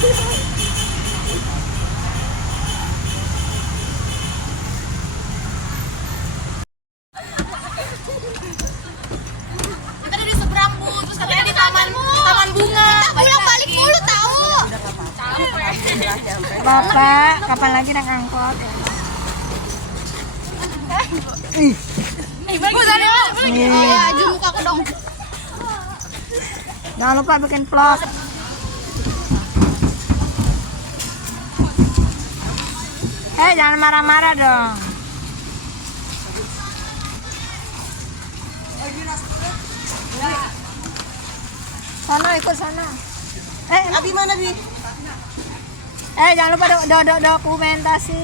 Kita di seberang Bu, terus katanya di taman bunga. Pulang balik mulu tahu. Bapak, kapan lagi naik angkot ya? Bu, sana Bu. Iya, aju muka ke dong. Jangan lupa bikin vlog. Jangan marah-marah dong. Sana ikut sana. Abi mana Bi? Jangan lupa dokumentasi.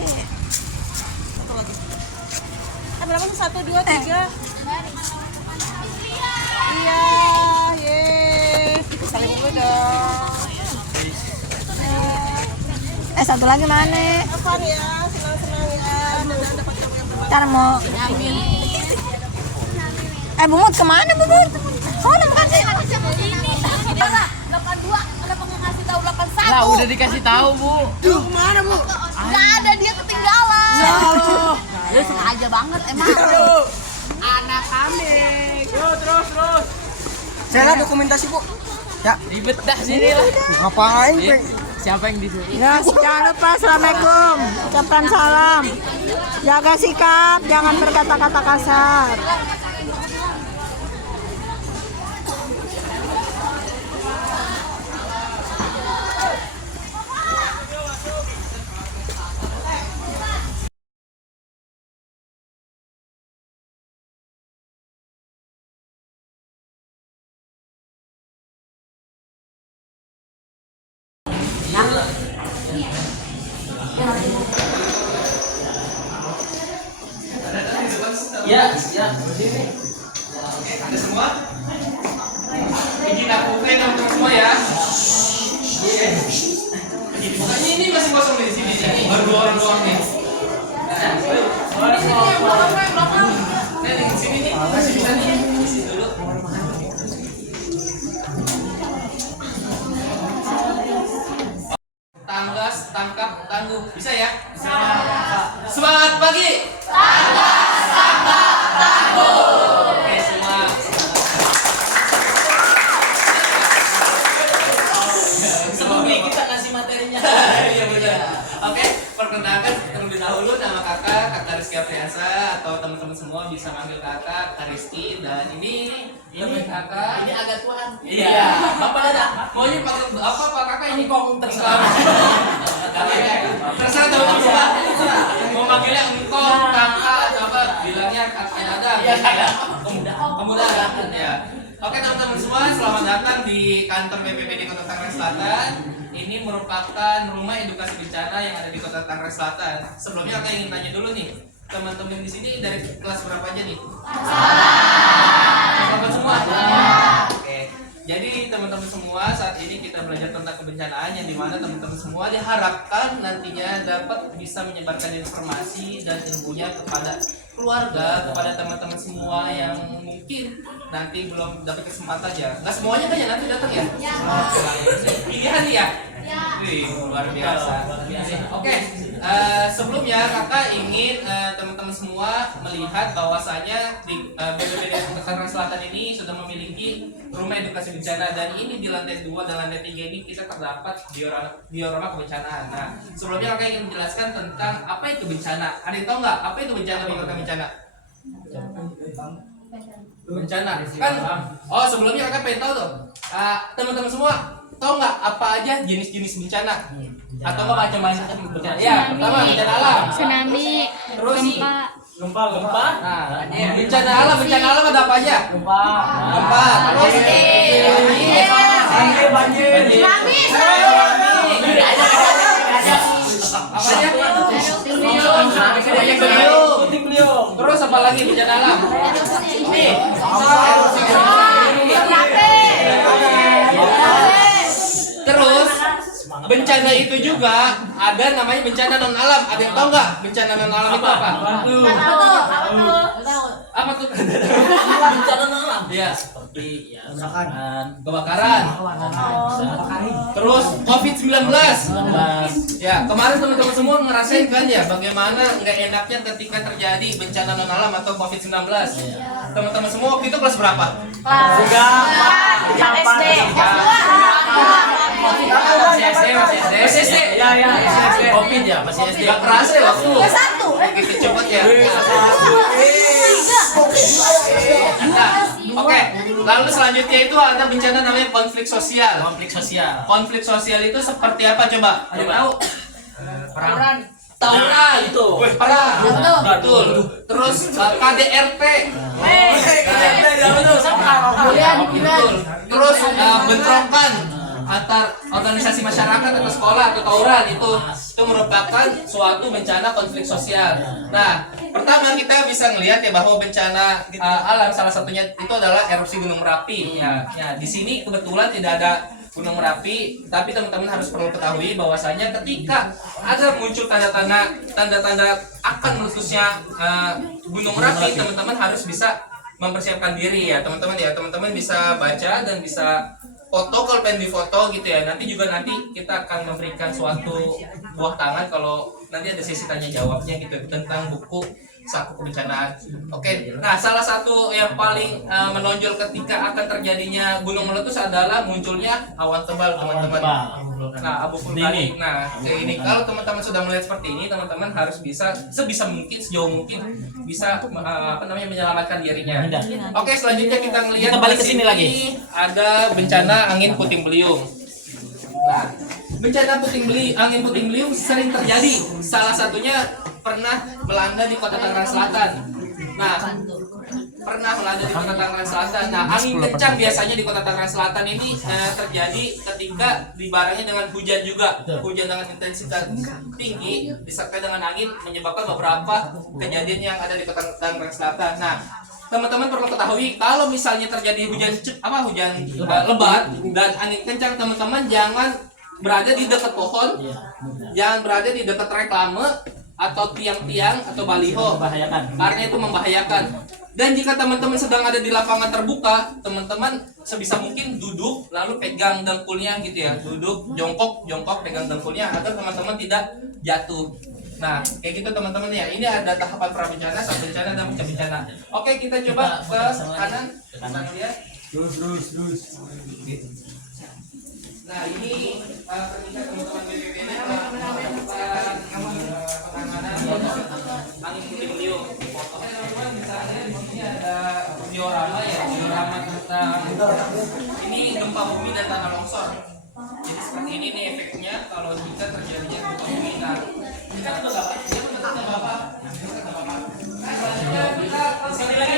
Berapa tuh? 1, 2, 3. Iya, ye. Saling dulu dong. Satu lagi mana? Apa ya? Senang-senang ya. Mudah-mudahan dapat kamu yang terbaik. Ntar mau. Bumut kemana Bumut? Oh, bukan sih. 82, kenapa nggak ngasih tahu 81? Lah udah dikasih tahu Bu. Duh, kemana Bu? Nggak ada, dia ketinggalan. Dia sengaja banget emang. Anak kambing. Terus. Saya dokumentasi Bu. Ya. Ribet dah sini lah. Ngapain? Siapa yang disuruh? Ya, jangan lupa assalamualaikum. Ucapkan salam. Jaga sikap, jangan berkata-kata kasar. Ya. Berdiri. Ada semua? Izin aku teman-teman semua ya. Pokoknya ini masih kosong di sini. Baru 2 orang doang nih. Di sini nih. Masih bisa nih. Isi dulu. Tanggas, tangkap, tangguh. Bisa ya? Bisa. Semangat pagi. Oke, semua. Sebelumnya kita ngasih materinya. Iya benar. Oke, perkenalkan terlebih dahulu nama kakak Rizky Apriansa, atau teman-teman semua bisa manggil kakak Rizky. Dan ini kakak. Ini agak tuan. Iya. Apa ada? Maunya panggil apa Pak kakak ini kong terserah. Terserah teman-teman semua. Mau manggilnya engkong, kakak atau apa? Bilangnya kakaknya ada. Iya, pemuda ya. Oke teman-teman semua, selamat datang di kantor BPBD Kota Tangerang Selatan. Ini merupakan rumah edukasi bencana yang ada di Kota Tangerang Selatan. Sebelumnya aku ingin tanya dulu nih, teman-teman di sini dari kelas berapa aja nih? Selamat semua. Oke. Jadi teman-teman semua, saat ini kita belajar tentang kebencanaan, yang dimana teman-teman semua diharapkan nantinya dapat bisa menyebarkan informasi dan ilmunya kepada keluarga, kepada teman-teman semua yang mungkin nanti belum dapat kesempatan ya. Nggak semuanya kan ya nanti datang ya? Pilihan ya? Wih, luar biasa. Oke, sebelumnya kakak ingin teman-teman semua melihat bahwasanya di BPBD Tangerang Selatan ini sudah memiliki rumah edukasi bencana, dan ini di lantai 2 dan lantai 3 ini kita terdapat diorama kebencanaan. Nah, sebelumnya kakak ingin menjelaskan tentang apa itu bencana. Ada yang tahu nggak apa itu bencana? Bencana kan? Oh, sebelumnya kakak pengen tahu tuh. Teman-teman semua tahu nggak apa aja jenis-jenis bencana? Atau nggak macam-macam bencana? Ya, pertama bencana alam. Tsunami, Terus gempa. Nah, bencana alam ada apa aja? Gempa. Terus banjir. Apa aja? Terus apa lagi bencana alam? Terus bencana itu juga ada namanya bencana non alam. Ada yang tahu nggak bencana non alam itu apa? Apa tuh? Bencana non alam. Iya. seperti ya kebakaran. Terus COVID-19. Ya, kemarin teman-teman semua ngerasain kan ya bagaimana nggak enaknya ketika terjadi bencana non alam atau COVID-19. Teman-teman semua waktu itu kelas berapa? Masih SD. Covid ya, masih SD. Nggak kerasa ya waktu. Begitu cepat ya. Nah, oke. Lalu selanjutnya itu ada bencana namanya konflik sosial. Konflik sosial itu seperti apa coba? Ada yang tahu? Perang. Tawuran itu. Perang. Betul. Terus KDRT. Betul. Terus bentrokan antar organisasi masyarakat atau sekolah atau tawuran itu merupakan suatu bencana konflik sosial. Nah, pertama kita bisa melihat ya bahwa bencana alam salah satunya itu adalah erupsi Gunung Merapi. Ya, di sini kebetulan tidak ada Gunung Merapi, tapi teman-teman harus perlu ketahui bahwasanya ketika ada muncul tanda-tanda akan meletusnya Gunung Merapi, teman-teman harus bisa mempersiapkan diri ya, teman-teman ya. Teman-teman bisa baca dan bisa foto kalau pengen difoto gitu ya. Nanti kita akan memberikan suatu buah tangan kalau nanti ada sesi tanya jawabnya gitu tentang buku Saku Kebencanaan. Oke. Nah, salah satu yang paling menonjol ketika akan terjadinya gunung meletus adalah munculnya awan tebal, teman-teman. Nah, abu vulkanik. Nah, kayak ini kalau teman-teman sudah melihat seperti ini, teman-teman harus bisa sebisa mungkin sejauh mungkin bisa menyelamatkan dirinya. Oke, selanjutnya kita melihat kita balik ke sini lagi. Ada bencana angin puting beliung. Nah, bencana angin puting beliung sering terjadi. Salah satunya pernah melanda di Kota Tangerang Selatan. Nah, angin kencang biasanya di Kota Tangerang Selatan ini terjadi ketika dibarengi dengan hujan juga. Hujan dengan intensitas tinggi disertai dengan angin menyebabkan beberapa kejadian yang ada di Kota Tangerang Selatan. Nah, teman-teman perlu ketahui kalau misalnya terjadi hujan lebat dan angin kencang, teman-teman jangan berada di dekat pohon, jangan berada di dekat reklame atau tiang-tiang atau baliho, karena itu membahayakan. Dan jika teman-teman sedang ada di lapangan terbuka, teman-teman sebisa mungkin duduk lalu pegang dengkulnya gitu ya, duduk jongkok pegang dengkulnya agar teman-teman tidak jatuh. Nah, kayak gitu teman-teman ya. Ini ada tahapan prabencana, bencana dan pasca bencana. Oke, kita coba ke kanan. Kita lihat. Terus. Gitu. Nah, ini ketika teman-teman BPBD melakukan penanganan angin puting beliung. Teman-teman bisa lihat di sini ada diorama tentang ini gempa bumi dan tanah longsor. Jadi seperti ini nih efeknya kalau jika terjadinya gempa bumi. Nah, kita udah dapat, Bapak. Nah, selanjutnya kita kesini lagi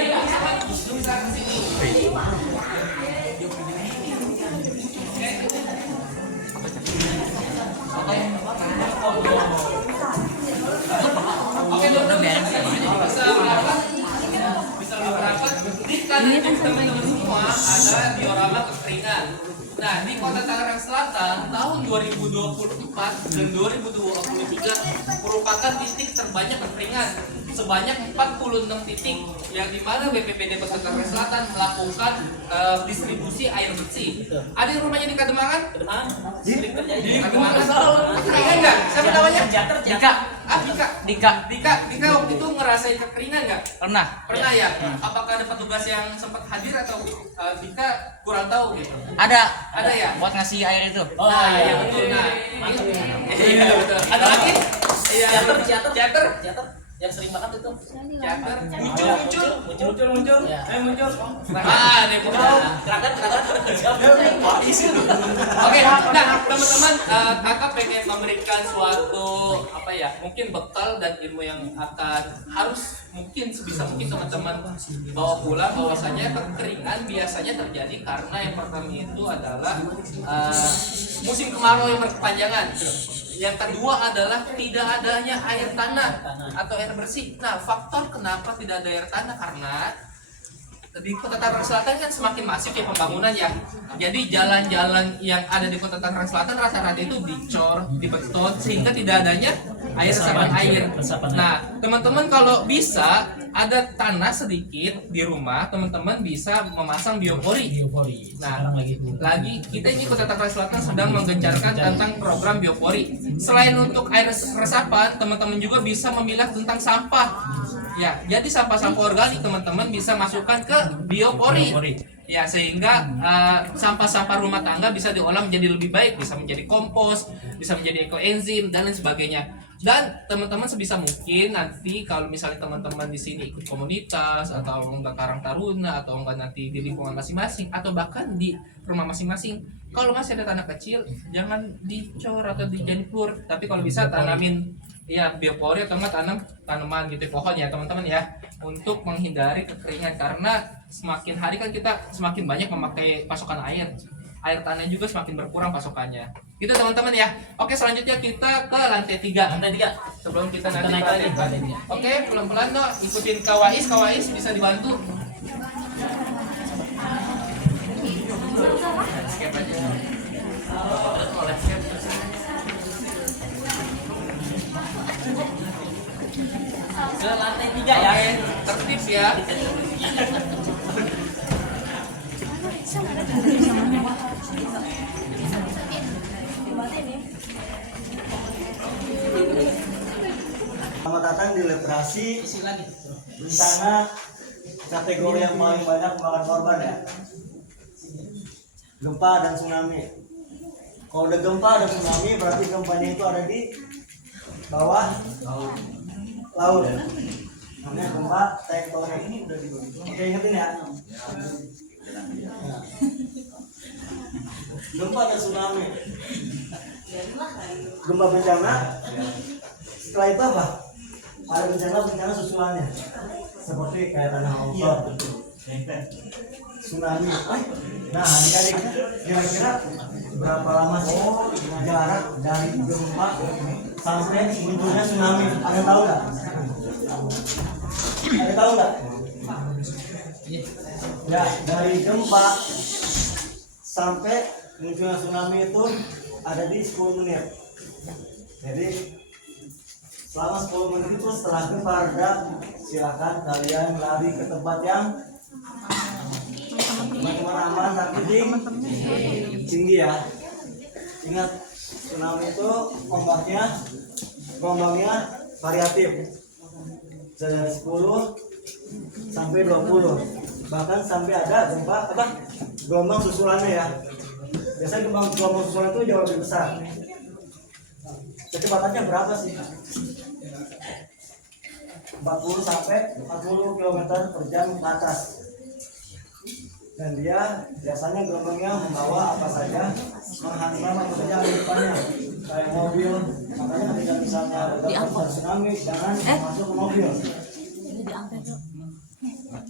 bisa kesini. Oke, teman-teman bisa merapat di kanan teman-teman semua ada diorama kekeringan. Nah, di Kota Tangerang Selatan tahun 2024 dan 2023 merupakan titik terbanyak kekeringan sebanyak 46 titik yang dimana BPBD Kota Tangerang Selatan melakukan distribusi air bersih. Ada yang rumahnya di Kademangan? Di Kademangan. Kekeringan nggak? Siapa namanya? Dika waktu itu ngerasain kekeringan nggak? Pernah ya? Apakah ada petugas yang sempat hadir atau Dika kurang tahu gitu? Ada ya? Buat ngasih air itu. Iya betul. Iya betul. Ada lagi? Iya. Teater. Yang sering banget itu. Teater. Muncul. Muncul. Nih bukan. Oke, nah teman-teman, kakak pengen memberikan suatu mungkin bekal dan ilmu yang akan harus mungkin sebisa mungkin teman-teman bawa pulang, bahwasanya kekeringan biasanya terjadi karena yang pertama itu adalah musim kemarau yang berkepanjangan. Yang kedua adalah tidak adanya air tanah atau air bersih. Nah, faktor kenapa tidak ada air tanah karena di Kota Tangerang Selatan kan semakin masif ya pembangunan ya. Jadi jalan-jalan yang ada di Kota Tangerang Selatan rata-rata itu dicor, dibeton sehingga tidak adanya resapan air. Resapan air. Nah, teman-teman kalau bisa ada tanah sedikit di rumah, teman-teman bisa memasang biopori. Biopori. Nah, Sekarang lagi kita ini Kota Tangerang Selatan sedang menggencarkan tentang program biopori. Selain untuk air resapan, teman-teman juga bisa memilah tentang sampah. Ya, jadi sampah-sampah organik teman-teman bisa masukkan ke biopori. Biopori. Ya, sehingga sampah-sampah rumah tangga bisa diolah menjadi lebih baik, bisa menjadi kompos, bisa menjadi ekoenzim dan lain sebagainya. Dan teman-teman sebisa mungkin nanti kalau misalnya teman-teman di sini ikut komunitas atau enggak Karang Taruna atau enggak nanti di lingkungan masing-masing atau bahkan di rumah masing-masing, kalau masih ada tanah kecil jangan dicor atau dijanipur, tapi kalau bisa tanamin ya biopori atau enggak tanaman gitu pohon ya teman-teman ya, untuk menghindari kekeringan karena semakin hari kan kita semakin banyak memakai pasokan air tanah juga semakin berkurang pasokannya gitu teman-teman ya. Oke, selanjutnya kita ke lantai 3 sebelum kita nanti naik ke lagi. lantai 4. Oke, pelan-pelan no, ikutin Kawais bisa dibantu. Ke lantai 3 ya. Oke, tertib ya. Selamat datang di Literasi Bencana kategori yang paling banyak memakan korban ya. Gempa dan tsunami. Kalau udah gempa dan tsunami berarti gempanya itu ada di bawah laut. Namanya gempa tektonik. Oke, ingetin ya. Nah. Gempa dan tsunami. Gempa bencana. Setelah itu apa? Ada bencana susulannya, seperti kayak tanah longsor, tsunami. Nah, adik-adik, kira-kira berapa lama sih jarak dari gempa sampai munculnya tsunami? Ada tahu nggak? Ada tahu nggak? Ya, dari gempa sampai munculnya tsunami itu ada di 10 menit. Jadi selama 10 menit itu setelah gempa reda, silakan kalian lari ke tempat yang teman-teman aman tapi tinggi ya. Ingat, tsunami itu gelombangnya variatif, bisa dari 10 sampai 20, bahkan sampai ada gempa gelombang susulannya ya. Biasanya gelombang susulan itu jauh lebih besar. Kecepatannya berapa sih? 40 sampai 40 km per jam ke atas. Dan dia biasanya gelombangnya membawa apa saja, menghantam apa saja di depannya, kayak mobil. Makanya ketika misalnya ada tsunami, jangan masuk ke mobil.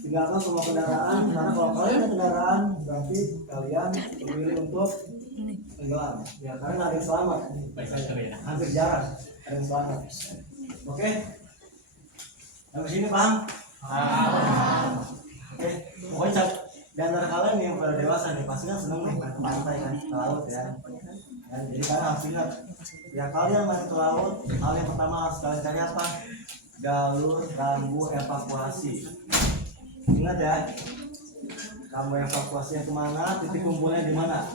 Tinggalkan semua kendaraan, karena kalau kalian ada kendaraan berarti kalian memilih untuk tenggelam. Ya, karena ada yang selamat. Hampir jarang ada yang selamat. Oke? Sampai sini paham? Oke, pokoknya di antara kalian yang udah dewasa nih pasti kan seneng nih main ke pantai kan, ke laut ya. Jadi kalian harus ingat, ya kalian main ke laut, hal yang pertama harus kalian cari apa? Jalur rambu evakuasi. Ingat ya, rambu evakuasinya kemana, titik kumpulnya di mana.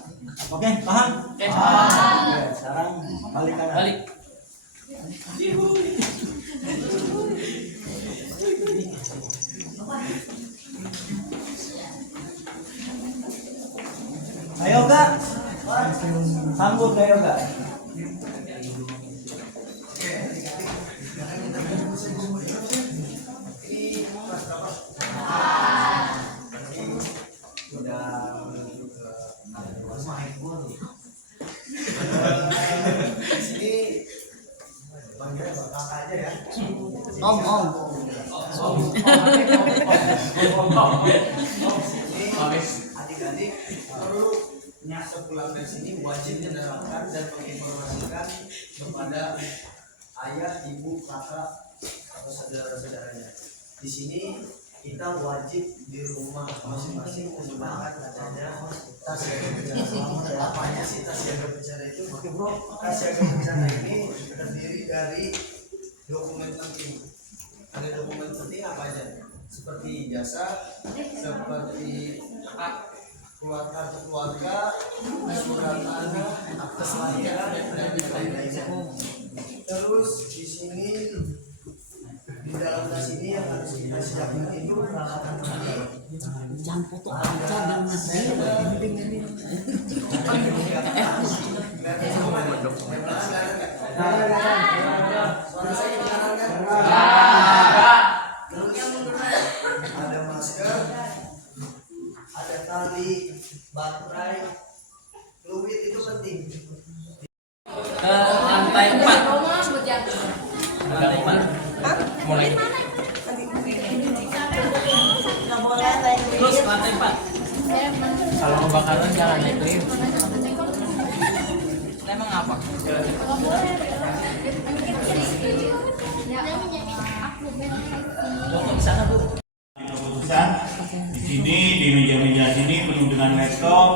Oke, paham? Oke. Oke, sekarang balik kanan. Balik. Ayo Kak, sambut ayo Kak. Adik-adik perlu sepulang dari sini wajib menerapkan dan menginformasikan kepada ayah, ibu, kakak atau saudara-saudaranya. Di sini kita wajib di rumah masing-masing menyediakan adanya tas siaga bencana. Apanya sih tas siaga bencana itu? Oke bro, tas siaga bencana ini terdiri dari dokumen penting. Ada dokumen penting apa aja? Seperti ijazah, seperti kartu keluarga, surat tanah, akta kelahiran dan lain-lainnya. Terus di sini di dalam tas ini yang harus kita siapkan itu peralatan penting. Jangan foto aja dan ada masker, ada tali, baterai, fluid itu penting. Ke lantai 4. Lantai 4. Mulai. Nggak boleh naik Terus lantai 4. Kalau kebakaran jangan naik lift. Emang apa? Di sana, Bu. Keputusan di sini di meja-meja sini penuh dengan laptop.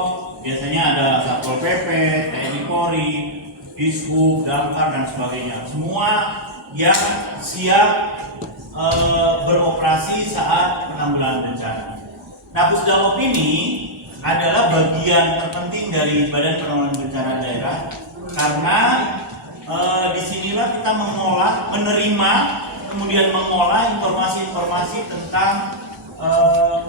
Biasanya ada Satpol PP, TNI Polri, Dishub, Damkar dan sebagainya. Semua yang siap beroperasi saat penanggulangan bencana. Nah, Pusdalop ini adalah bagian terpenting dari Badan Penanggulangan Bencana Daerah karena disinilah kita menerima, kemudian mengolah informasi-informasi tentang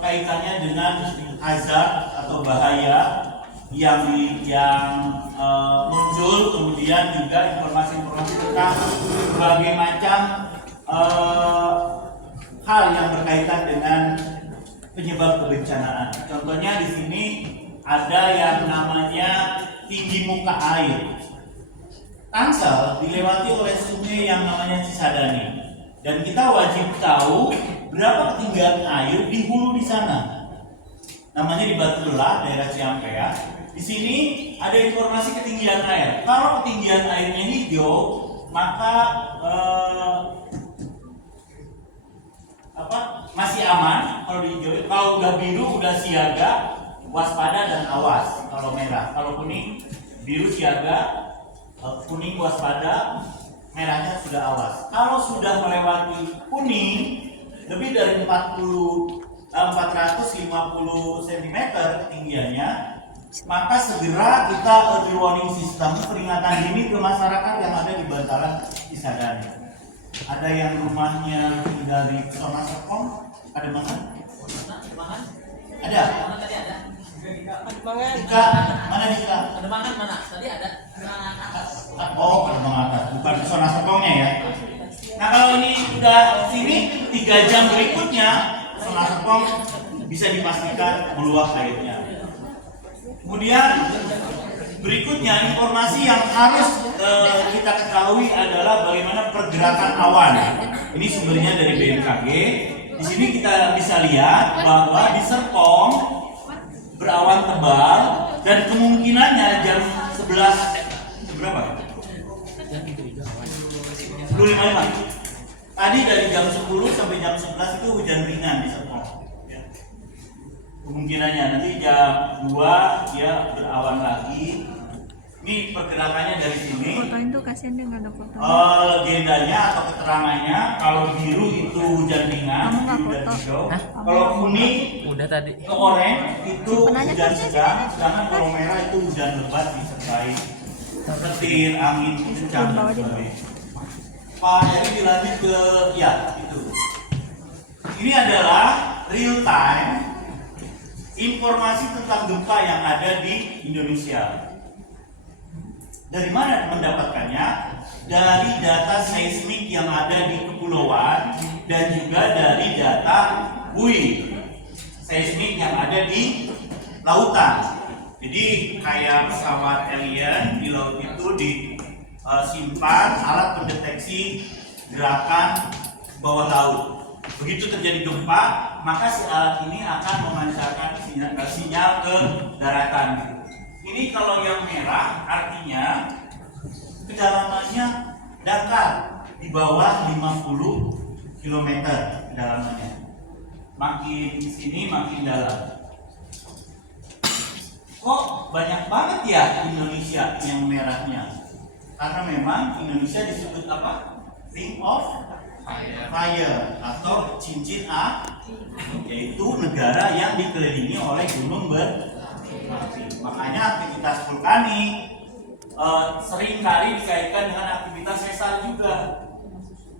kaitannya dengan hazard atau bahaya yang muncul, kemudian juga informasi-informasi tentang berbagai macam hal yang berkaitan dengan penyebab kebencanaan. Contohnya di sini ada yang namanya tinggi muka air. Tangsel dilewati oleh sungai yang namanya Cisadane, dan kita wajib tahu berapa ketinggian air di hulu di sana. Namanya di Batu Lelah, daerah Ciampea. Di sini ada informasi ketinggian air. Kalau ketinggian airnya hijau, maka masih aman. Kalau di hijau, kalau udah biru udah siaga, waspada dan awas. Kalau merah, kalau kuning, biru siaga, kuning waspada, merahnya sudah awas. Kalau sudah melewati kuning lebih dari 450 cm ketinggiannya, maka segera kita early warning system, peringatan dini ke masyarakat yang ada di bantaran Cisadane. Ada yang rumahnya tinggal di zona Serpong, ada mana? Ada. Mana tadi ada? Dika, mana Dika? Ada mangan mana? Tadi ada. Oh, ada atas. Bukan di zona Serpongnya ya. Nah, kalau ini udah sini 3 jam berikutnya zona Serpong bisa dipastikan meluap airnya. Kemudian berikutnya informasi yang harus kita ketahui adalah bagaimana pergerakan awan. Ini sumbernya dari BMKG. Di sini kita bisa lihat bahwa di Serpong berawan tebal dan kemungkinannya jam 11 berapa? Jam 10.55. Tadi dari jam 10 sampai jam 11 itu hujan ringan di Serpong. Kemungkinannya nanti jam 2 dia berawan lagi. Ini pergerakannya dari sini. Fotoin tuh, kasihan dia nggak ada foto. Legendanya atau keterangannya, kalau biru itu hujan ringan, Kamu nggak biru dan foto? hijau. Hah? Kalau kuning Udah tadi. ke oranye itu Penanya hujan kerja sedang, sedangkan kalau merah itu hujan lebat disertai petir, angin kencang dan sebagainya. Pak Eri dilanjut ke ya itu. Ini adalah real time informasi tentang gempa yang ada di Indonesia. Dari mana mendapatkannya? Dari data seismik yang ada di kepulauan dan juga dari data bui seismik yang ada di lautan. Jadi kayak pesawat alien di laut itu disimpan alat pendeteksi gerakan bawah laut. Begitu terjadi gempa, maka alat ini akan memancarkan sinyal ke daratan. Ini kalau yang merah artinya kedalamannya dangkal di bawah 50 km kedalamannya. Makin sini makin dalam. Kok banyak banget ya Indonesia yang merahnya? Karena memang Indonesia disebut apa? Ring of Fire atau cincin api, yaitu negara yang dikelilingi oleh gunung berapi. Makanya aktivitas vulkanik seringkali dikaitkan dengan aktivitas sesar juga.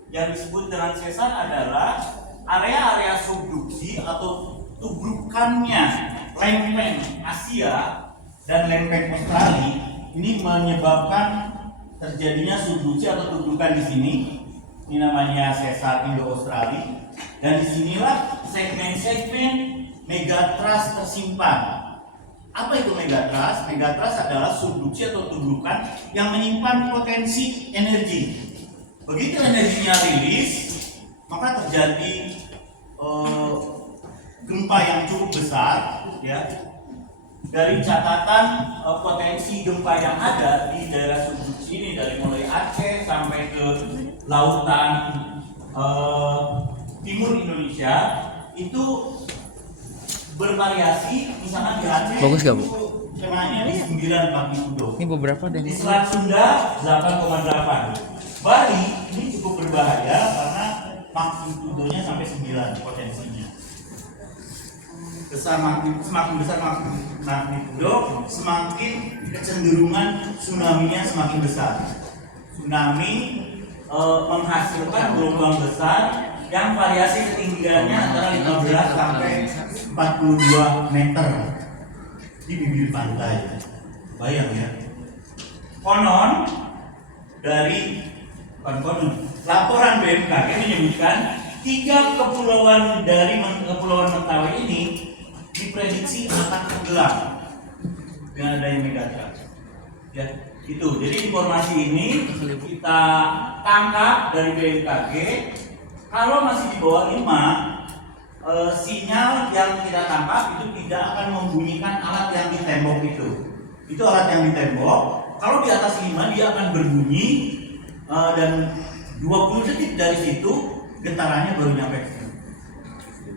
Yang disebut dengan sesar adalah area-area subduksi atau tubrukannya lempeng Asia dan lempeng Australia. Ini menyebabkan terjadinya subduksi atau tubrukan di sini. Ini namanya sesar Indo-Australia, dan disinilah segmen-segmen megatrust tersimpan. Apa itu megatrust? Megatrust adalah subduksi atau tubrukan yang menyimpan potensi energi. Begitu energinya rilis, maka terjadi gempa yang cukup besar, ya. Dari catatan potensi gempa yang ada di daerah subduksi ini, dari mulai Aceh sampai ke lautan timur Indonesia, itu bervariasi. Misalnya di Aceh Bagus gak, Bu? skemanya di 9 magnitudo. Ini beberapa deh. Di Selat Sunda 8,8. Bali ini cukup berbahaya karena magnitudonya sampai 9 potensinya. Semakin besar magnitudo, semakin kecenderungan tsunami-nya semakin besar. Tsunami menghasilkan gelombang besar yang variasi ketinggiannya antara 15 sampai 42 meter di bibir pantai. Bayang ya. Konon dari laporan BMKG menyebutkan 3 kepulauan dari Kepulauan Mentawai ini diprediksi akan tenggelam dengan adanya megatrust. Ya, itu. Jadi informasi ini kita tangkap dari BMKG. Kalau masih di bawah 5, sinyal yang kita tangkap itu tidak akan membunyikan alat yang di tembok itu. Itu alat yang di tembok. Kalau di atas 5 dia akan berbunyi, dan 20 detik dari situ getarannya baru nyampe ke sini.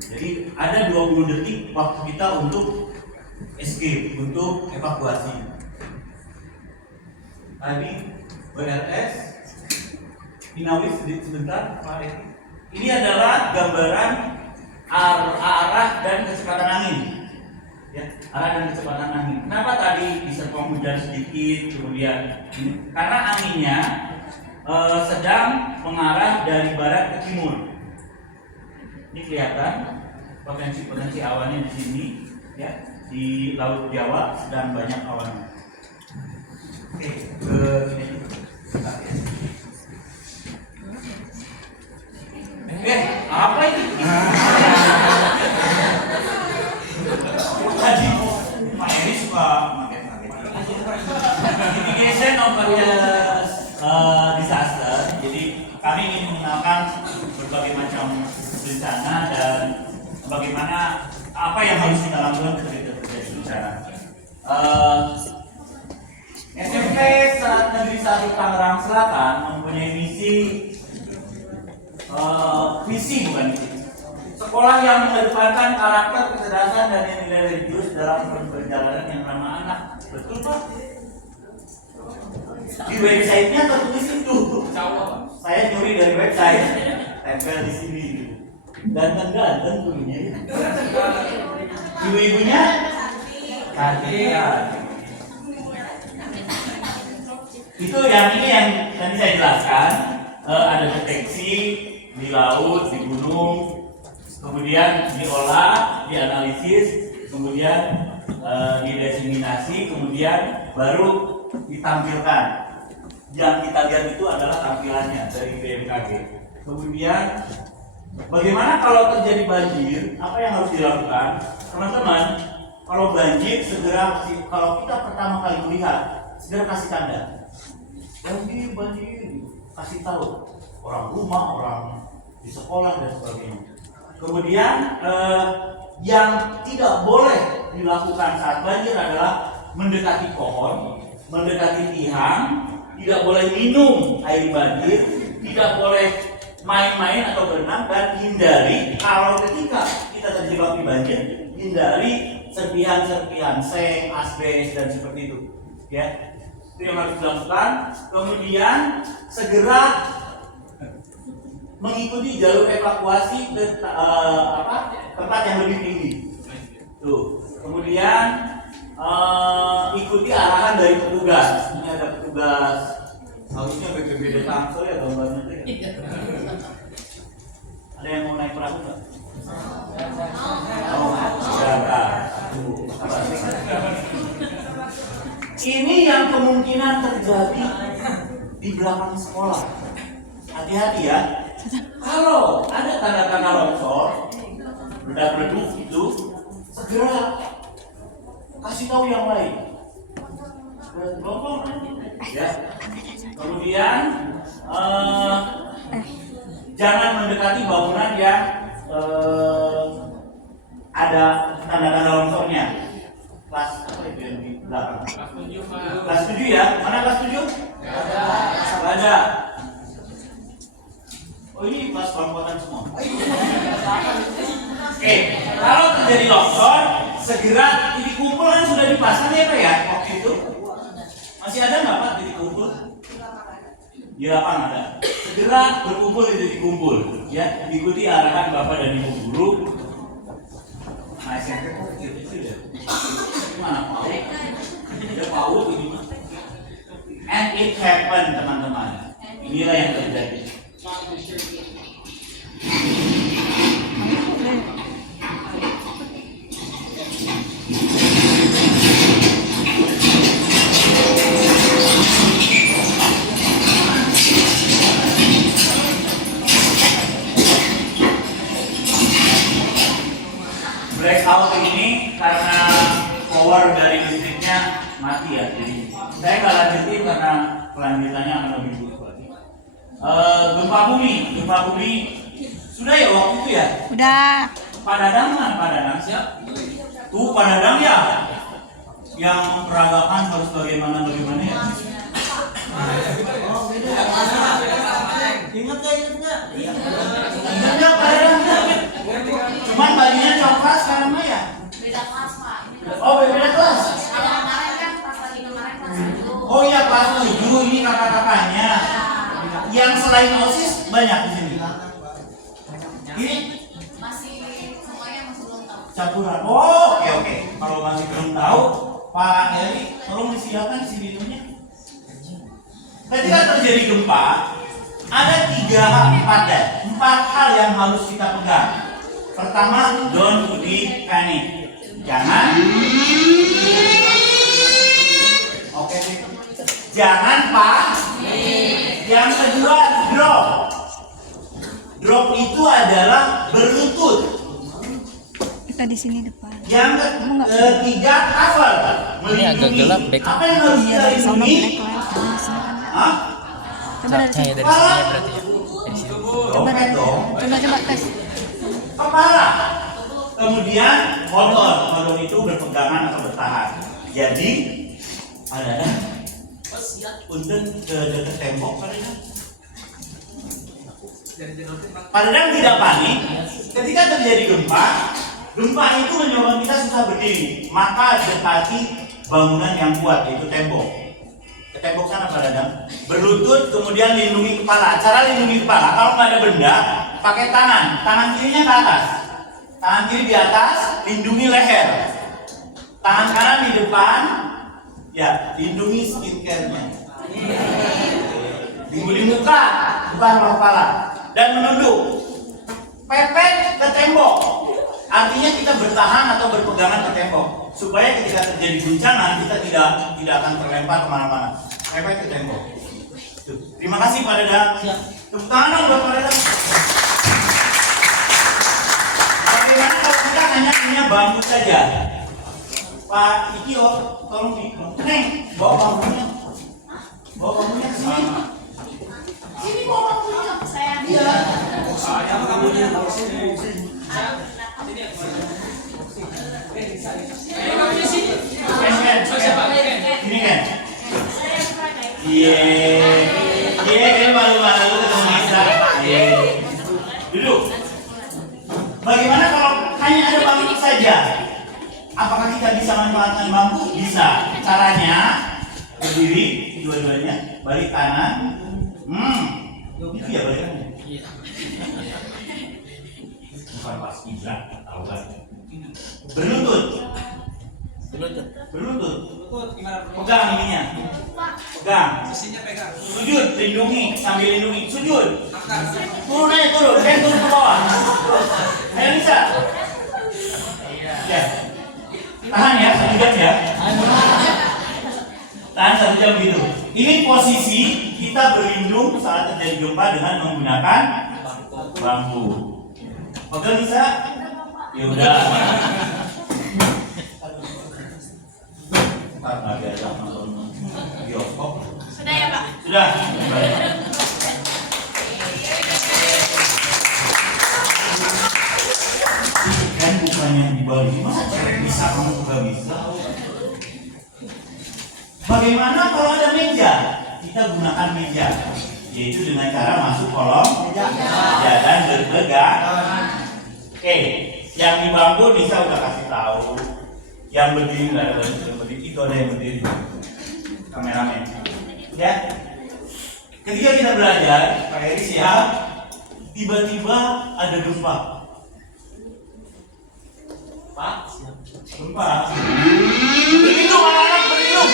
Jadi ada 20 detik waktu kita untuk escape, untuk evakuasi. Tadi BRS Inawis sebentar, Pak Edi. Ini adalah gambaran arah dan kecepatan angin. Ya, arah dan kecepatan angin. Kenapa tadi diserpong hujan sedikit, kemudian karena anginnya sedang mengarah dari barat ke timur. Ini kelihatan potensi awannya di sini, ya, di Laut Jawa sedang banyak awannya. Oke, ke sini. Apa itu? Tadi Pak Eri suka mitigation of various disaster. Jadi kami ingin mengenalkan berbagai macam bencana dan bagaimana apa yang harus kita lakukan ketika terjadi bencana. SMP Negeri 1 Tangerang Selatan mempunyai visi bukan misi. Sekolah yang mengedepankan karakter, kecerdasan dan nilai religius dalam perjalanan yang ramah anak. Betul Pak? Di websitenya tertulis itu. Saya nyuri dari website, tempel di sini. Ganteng punya. Ibu-ibunya cantik. Itu yang ini yang tadi saya jelaskan. Ada deteksi di laut, di gunung, kemudian diolah, dianalisis, kemudian didiseminasi, kemudian baru ditampilkan. Yang kita lihat itu adalah tampilannya dari BMKG. Kemudian bagaimana kalau terjadi banjir? Apa yang harus dilakukan? Teman-teman, kalau banjir segera, kalau kita pertama kali melihat, segera kasih tanda. Banjir, kasih tahu orang rumah, orang di sekolah dan sebagainya. Kemudian yang tidak boleh dilakukan saat banjir adalah mendekati pohon, mendekati tiang, tidak boleh minum air banjir, tidak boleh main-main atau berenang, dan hindari kalau ketika kita terjebak di banjir, hindari serpihan-serpihan seng, asbes dan seperti itu. Ya, itu yang harus dilakukan. Kemudian segera mengikuti jalur evakuasi ke tempat yang lebih tinggi. Tuh. Kemudian ikuti arahan dari petugas. Ini ada petugas, harusnya BPBD Tangsel ya gambarnya tuh ya. Ada yang mau naik perahu nggak? Ini yang kemungkinan terjadi di belakang sekolah. Hati-hati ya. Kalau ada tanda-tanda longsor, ledak-leduk itu, segera kasih tahu yang lain. Ya. Kemudian jangan mendekati bangunan yang ada tanda-tanda longsornya. Kelas apa itu yang di belakang? Kelas 7 ya? Mana kelas 7? Ada. Oh ini kelas perempuan semua. Oke, kalau terjadi longsor, segera titik kumpul kan sudah dipasang ya Pak ya waktu itu. Masih ada nggak Pak titik kumpul? Di lapangan ada. Segera berkumpul di titik kumpul, ya. Ikuti arahan Bapak dan Ibu guru. Nah, SMP kok kecil-kecil ya? Gimana PAUD? Ada PAUD ini mah. And it happen teman-teman. Inilah yang terjadi. Blackout ini karena power dari listriknya mati ya, jadi saya nggak lanjutin karena kelanjutannya akan lebih buruk lagi. Gempa bumi sudah ya waktu itu ya? Udah. Pak Dadang mana Pak Dadang siap? Tuh Pak Dadang ya, yang memperagakan harus bagaimana ya? Ingat nggak? Ingat nggak Pak Dadang? Cuman bajunya coklat sekarang mah ya? Beda kelas, Pak. Oh beda kelas? Ada kemarin kan pas lagi kemarin kelas 7. Oh iya kelas 7 ini kakak-kakaknya. Yang selain OSIS banyak di sini. Ini Masih semuanya masih belum tahu. campuran. Oh oke. Kalau masih belum tahu, Pak Heri tolong disiapkan CD-nya. Ketika terjadi gempa, ada 4 hal yang harus kita pegang. Pertama, don't be panic. Jangan. Oke. Jangan panik. Yang kedua, drop. Drop itu adalah berlutut. Kita di sini depan. Yang ketiga, cover. Melindungi. Apa yang harus kita lindungi? Hah? Cahaya dari sini ya berarti ya. Dari sini. Dompet dong. Coba tes. Kepala. Kemudian motor itu berpegangan atau bertahan. Jadi ada punten ke dekat tembok Pak Dadang tidak panik. Ketika terjadi gempa itu menyebabkan kita susah berdiri, maka dekati bangunan yang kuat, yaitu tembok. Ke tembok sana Pak Dadang, berlutut, kemudian lindungi kepala. Cara lindungi kepala, kalau nggak ada benda, pakai tangan kirinya ke atas, tangan kiri di atas, lindungi leher, tangan kanan di depan, ya, lindungi skincare-nya, lindungi muka, bukan kepala, dan menunduk, pepet ke tembok. Artinya kita bertahan atau berpegangan ke tembok supaya ketika terjadi guncangan kita tidak akan terlempar kemana-mana. Pepet ke tembok. Tuh. Terima kasih Pak Dadang. Tepuk tangan dong buat Pak Dadang. Bagaimana kalau kita hanya punya bambu saja? Pak Ikio, tolong Neng, bawa bambunya. Bawa bambunya ke sini. Sini bawa bambunya. Saya Iya. Saya bambunya. Ini kan? Iya, kan malu-malu ketemu Nisa. Duduk. Bagaimana kalau hanya ada bambu saja? Apakah kita bisa memanfaatkan bambu? Bisa. Caranya berdiri dua-duanya, balik kanan. Itu ya balikannya. Bukan pas kiblat, tahu kan? Berlutut. Berlutut. Pegang ininya. Pegang. Sisinya pegang. Sujud, lindungi, sambil lindungi. Sujud. Turun aja, turun. Turun ke bawah. Ayo bisa. Ya. Tahan ya, 1 jam ya. Tahan 1 jam gitu. Ini posisi kita berlindung saat terjadi gempa dengan menggunakan bambu. Pegel bisa? Ya udah. Agak ada nonton bioskop. Sudah ya Pak? Sudah. Kan bukannya di Bali, masa cewek bisa, kamu juga bisa? Bagaimana kalau ada meja? Kita gunakan meja, yaitu dengan cara masuk kolom meja dan berpegang. Oke, yang di bambu Nisa udah kasih tahu. Yang berdiri nggak ada yang berdiri, itu ada yang berdiri. Kameramen, ya. Ketika kita belajar, Pak Heri siap. Tiba-tiba ada gempa. Pak, siap. Gempa. Berlindung anak-anak, berlindung.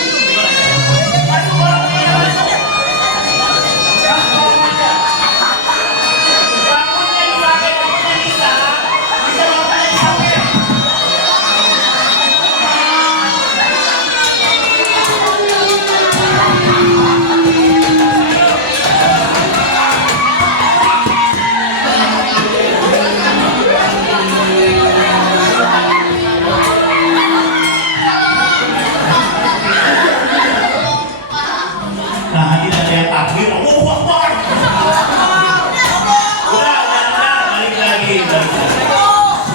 Masuk kolom meja, masuk. Bangunnya dipakai, bangunnya bisa. Bisa bangunnya dipakai. Nah, ini ada yang takbir. Wah. Udah, balik lagi.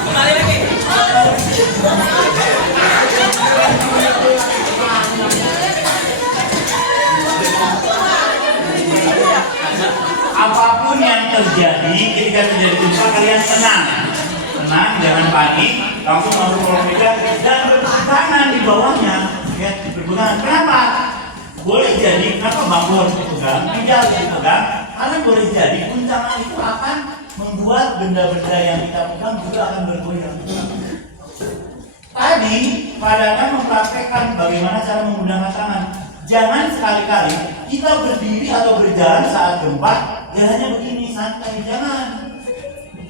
Kembali lagi. Apapun yang terjadi ketika terjadi gempa, kalian tenang, jangan panik, langsung masuk kolom meja dan berpegangan di bawahnya, ya, berpegangan. Kenapa? Boleh jadi, kenapa bambu harus dipegang, meja harus dipegang? Karena boleh jadi guncangan itu akan membuat benda-benda yang kita pegang juga akan bergoyang. Tadi Pak Dadang mempraktekkan bagaimana cara menggunakan tangan. Jangan sekali-kali kita berdiri atau berjalan saat gempa, jalannya begini santai, jangan.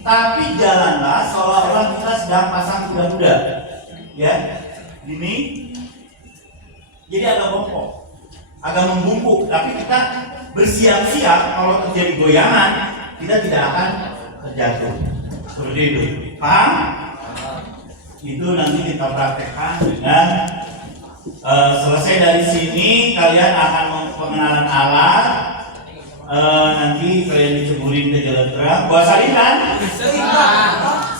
Tapi jalanlah seolah-olah kita sedang pasang kuda-kuda, ya, gini. Jadi agak bongkok, agak membungkuk. Tapi kita bersiap-siap kalau terjadi goyangan, kita tidak akan terjatuh. Seperti itu, paham? Itu nanti kita praktekkan dengan selesai dari sini kalian akan pengenalan alat. Nanti kalian diceburin ke jalan terang. Bawa salin kan?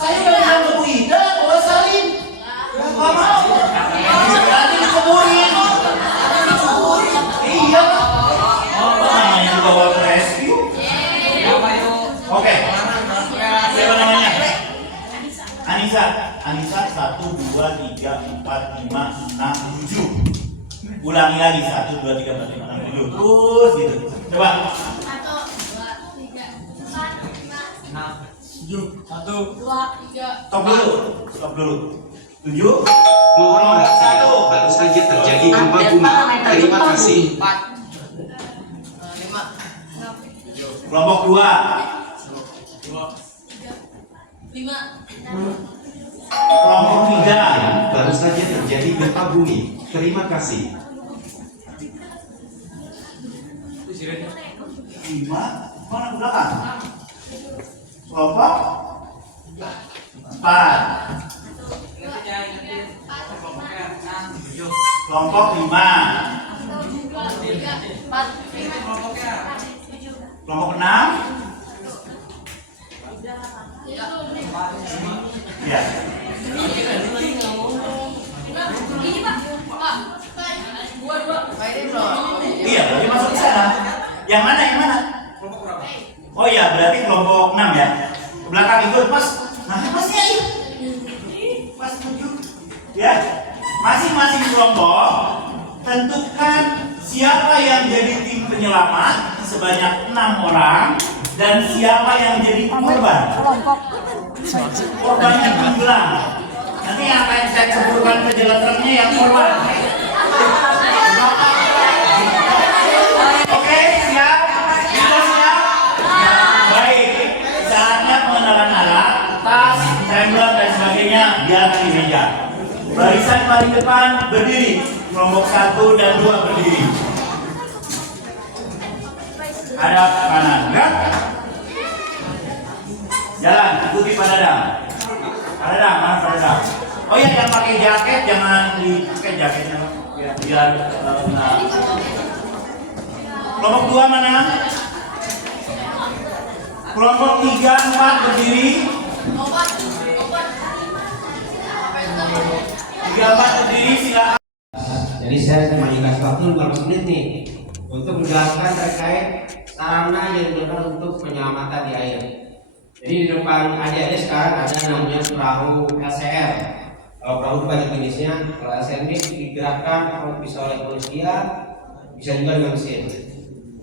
Saya udah bilang ke Bu Ida bawa salin. Gak mau. Nanti diceburin. Iya. Namanya juga water rescue. Oke. Siapa namanya? Anissa 1, 2, 3, 4, 5, 6, 7. Ulangi lagi 1, 2, 3, 4, 5, 6, 7. Terus gitu. Coba. 1, 2, 3, 4, 5, 6, 7, 1, 2, 3. Stop dulu. 7. Mohon perhatian, baru saja terjadi gempa bumi. Terima kasih. 4, 5, Kelompok 2. 5. Kelompok 3. Baru saja terjadi gempa bumi. Terima kasih. 5. Mana ke belakang? Kelompok 4. Kelompok 5. 2, 3, 4, 5, 7. Kelompok 6. Ya. Ini Pak. Pak. 2. Iya, berarti masuk ke sana. Yang mana? Oh iya, berarti kelompok 6 ya. Ke belakang itu pas. Nah, pasnya ini. Pas 7. Ya. Masing-masing kelompok tentukan siapa yang jadi tim penyelamat sebanyak 6 orang dan siapa yang jadi korban. Korbannya tenggelam. Nanti yang akan saya kumpulkan ke jalan truknya yang korban. Oke, siap? Kita siap? Baik, saatnya pengenalan arah, tas, trembler dan sebagainya biar di meja. Barisan paling depan berdiri, kelompok 1 dan 2 berdiri. Hadap kanan, gerak. Jalan, ikuti Pak Dadang. Pak Dadang, mana Pak Dadang? Oh ya, yang pakai jaket jangan dipakai jaketnya, biar benar. Kelompok 2 mana? Kelompok 3, 4 berdiri. 3, 4 berdiri, silakan. Jadi saya cuma dikasih waktu 15 menit nih untuk menjelaskan terkait sarana yang digunakan untuk penyelamatan di air. Jadi di depan adik-adik sekarang ada namanya perahu LCR. Kalau perahu itu banyak jenisnya. Kalau LCR ini digerakkan bisa oleh manusia, bisa juga dengan mesin.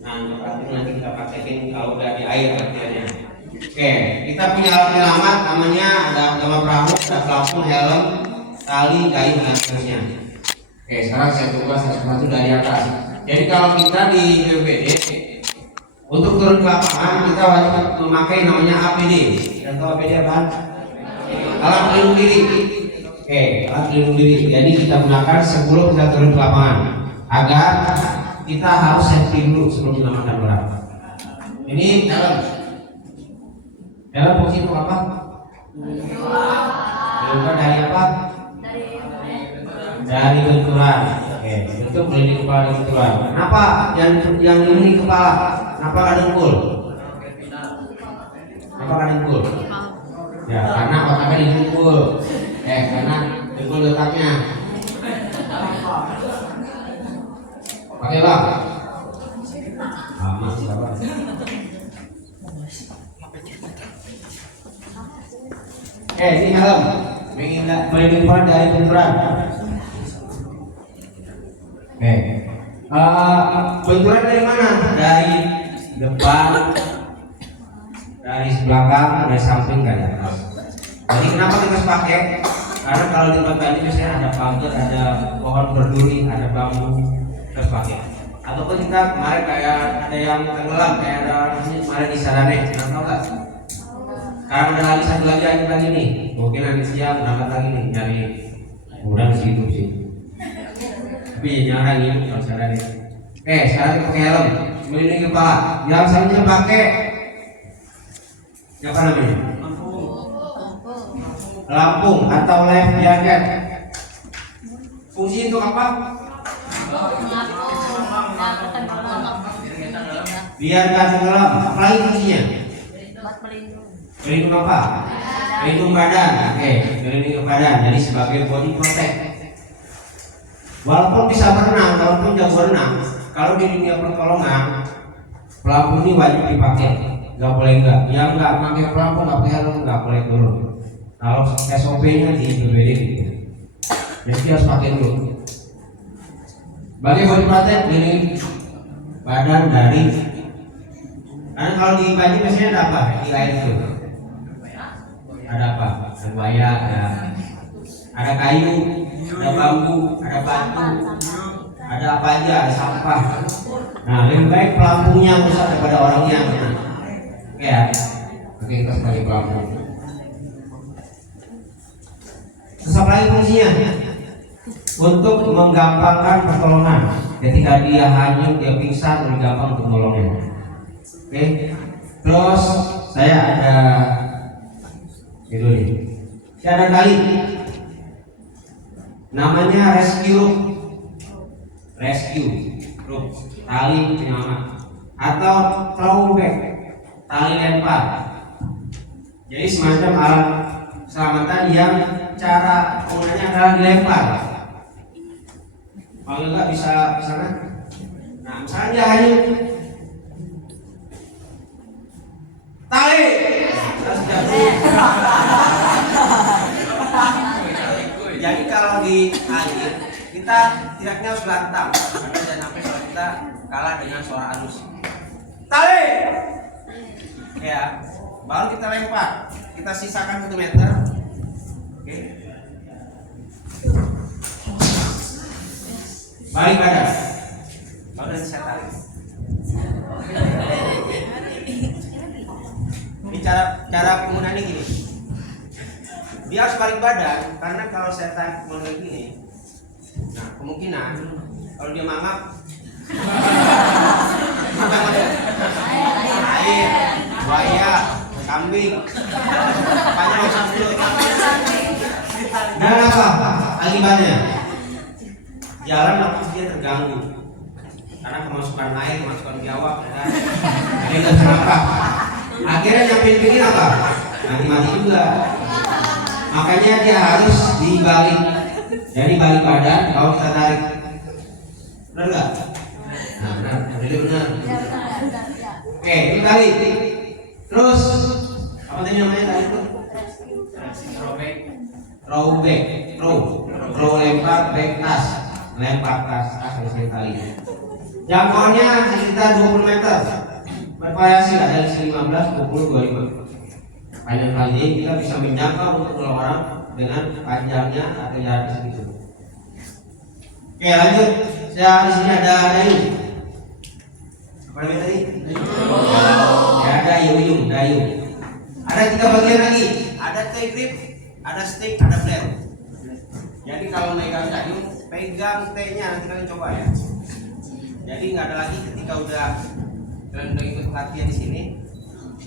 Nah, nanti kita praktekin kalau udah di air artinya. Oke, kita punya alat penyelamat namanya ada perahu, ada pelampung, helm, tali, kayu dan seterusnya. Oke, sekarang saya coba satu-satu dari atas. Jadi kalau kita di BPBD untuk turun ke lapangan kita wajib memakai namanya APD. Dan tahu APD apa? Alat pelindung diri. Oke, alat pelindung diri. Jadi kita gunakan sebelum kita turun ke lapangan agar kita harus safety dulu sebelum menyelamatkan orang. Ini dalam. Dalam fungsi untuk apa? Dilindungi dari apa? Dari benturan. Oke, bentuk melindungi kepala dari benturan. Kenapa yang melindungi kepala? Kenapa nggak dengkul? Kenapa nggak dengkul? Ya, karena otaknya dengkul. Karena dengkul letaknya. Pakai bang. Aman, sabar. Ini helm melindungi kepala dari benturan. Benturan dari mana? Dari depan, dari belakang, dari samping, dari atas. Jadi kenapa kita harus pakai? Karena kalau di tempat tadi biasanya ada pagar, ada pohon berduri, ada bambu, harus pakai. Ataupun kita kemarin kayak ada yang tenggelam, kayak ada kemarin di Sarane, tahu nggak? Karena ada lagi satu lagi nih, mungkin nanti siang berangkat lagi nih nyari, mudah situ sih. Tapi jarang ini kalau Sarane. Sekarang kita pakai helm, melindungi kepala. Yang selanjutnya pakai apa namanya? Lampung atau life jacket. Fungsi untuk apa? Biar nggak tenggelam. Apalagi fungsinya? Melindungi apa? Melindungi badan. Melindungi badan. Jadi sebagai body protect. Walaupun bisa berenang, walaupun jago berenang, kalau di dunia pertolongan, pelampung ini wajib dipakai. Nggak boleh enggak. Yang nggak pakai pelampung, nggak pakai helm, nggak boleh turun. Kalau SOP-nya di BPBD gitu. Jadi harus pakai dulu. Bagi body protect ini badan dari. Karena kalau di banjir biasanya ada apa? Di air itu. Ada apa? Ada buaya, ada kayu, ada bambu, ada batu, ada apa aja, ada sampah. Nah, lebih baik pelampungnya rusak daripada orangnya. Oke, kita sebagai pelampung. Terus apa lagi fungsinya? Untuk menggampangkan pertolongan. Ketika dia hanyut, dia pingsan, lebih gampang untuk menolongnya. Oke. Terus saya ada itu nih. Saya ada tali. Namanya rescue rope. Tali penyelamat atau throwback, tali lempar. Jadi semacam alat keselamatan yang cara penggunaannya adalah dilempar. Kalau enggak bisa sana. Nah, misalnya hanya tali. Jadi kalau di air kita tidaknya harus lantang, karena jangan sampai suara kita kalah dengan suara halus. Tali. Ya, baru kita lempar. Kita sisakan 1 meter. Oke. Balik badan. Lalu nanti saya tarik. Ini cara penggunaannya gini. Dia harus balik badan karena kalau saya tarik mulai gini, nah kemungkinan kalau dia mangap, air, buaya, kambing, banyak sambil. Dan apa akibatnya? Jalan nafas dia terganggu karena kemasukan air, kemasukan biawak, ya. Dia nggak bernafas. Akhirnya yang pinggir apa? Mati juga. Makanya dia harus dibalik. Jadi balik badan kalau kita tarik. Benar nggak? Nah, benar. Oke, ini tarik. Terus apa tadi namanya tadi itu? Row lempar back tas, lempar tas selesai tali. Jangkauannya sekitar 20 meter. Bervariasi lah dari 15, 20, 25. Panjang kali ini kita bisa menjangkau untuk orang dengan panjangnya atau jarak segitu. Oke, lanjut. Saya di sini ada dayung. Apa namanya tadi? Ya, dayung. Ada 3 bagian lagi. Ada tie grip, ada stick, ada blade. Jadi kalau megang dayung, pegang T-nya, nanti kalian coba ya. Jadi nggak ada lagi ketika udah kalian udah ikut latihan di sini,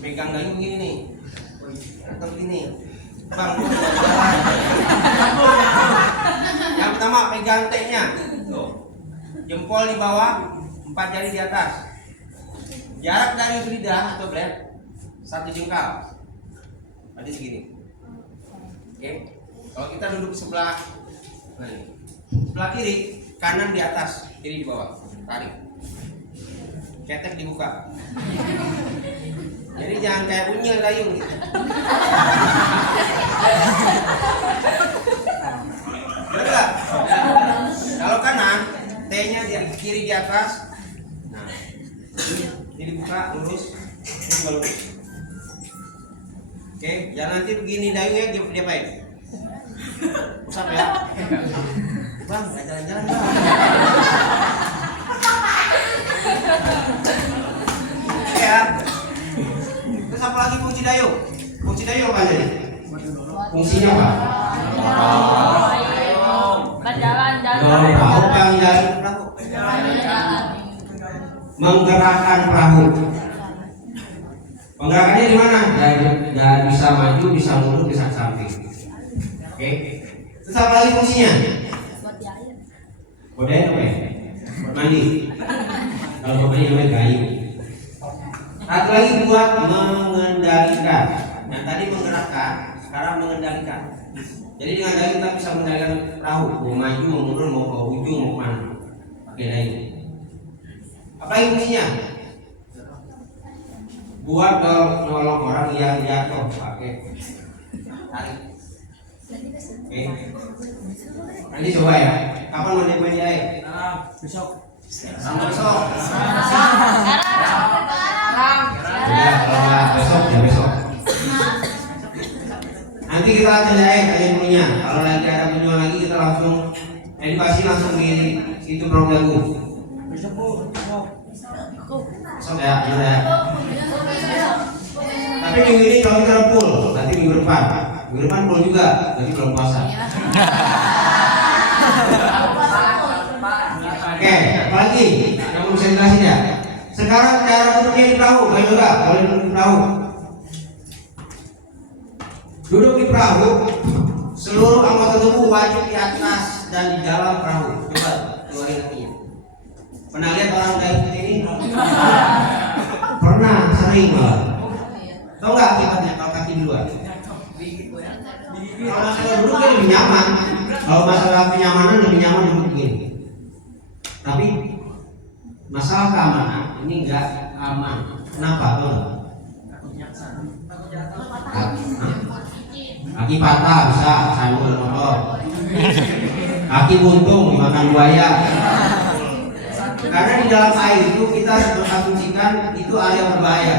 pegang dayung begini nih. Atau begini, bang. Yang pertama pegang T-nya, jempol di bawah, 4 jari di atas. Jarak dari lidah atau blade 1 jengkal, berarti segini. Oke, kalau kita duduk sebelah kiri, kanan di atas, kiri di bawah, tarik, ketek dibuka. Jadi jangan kayak unyil dayung gitu. Betul nggak? Kalau kanan, T-nya di kiri di atas. Nah, ini dibuka lurus, ini juga lurus. Oke, jangan nanti begini dayungnya dia baik. Usap ya. Bang, nggak jalan-jalan bang. Ya. Terus apa lagi fungsi dayung? Fungsi dayung apa nih? Fungsinya apa? Dorong perahu, menggerakkan perahu. Penggerakannya di mana? Dan bisa maju, bisa mundur, bisa ke samping. Oke. Terus apa lagi fungsinya? Buat air apa ya? Buat mandi. Kalau bapaknya namanya kayu. Satu lagi buat mengendalikan. Yang tadi menggerakkan, sekarang mengendalikan. Jadi dengan dayung kita bisa mengendalikan perahu, mau maju, mau mundur, mau ke ujung, mau mana. Pakai dayung. Apa lagi fungsinya? Buat menolong orang yang jatuh, pakai tarik. Oke. Nanti coba ya. Kapan mandi air? Besok. Besok. Ya, kalau besok ya besok. Nanti kita cari air punya. Kalau lagi ada kunjungan lagi kita langsung edukasi langsung di situ Prodagu. Besok ya, ya. Tapi minggu ini kalau kita full, nanti minggu depan full juga, jadi belum puasa. Oke, apalagi yang mau saya jelasin ya. Sekarang cara duduknya di perahu, boleh juga, boleh duduk di perahu. Duduk di perahu, seluruh anggota tubuh wajib di atas dan di dalam perahu. Coba keluarin kakinya. Pernah lihat orang kayak ini? Pernah, sering malah. Tahu nggak akibatnya kalau kaki duluan? Kalau masalah duduk kan lebih nyaman. Kalau masalah kenyamanan lebih nyaman duduk begini. Tapi masalah keamanan ini enggak aman. Kenapa? Tahu nggak? Kaki patah bisa sandung motor. Kaki buntung dimakan buaya. Karena di dalam air itu kita berasumsikan itu area berbahaya.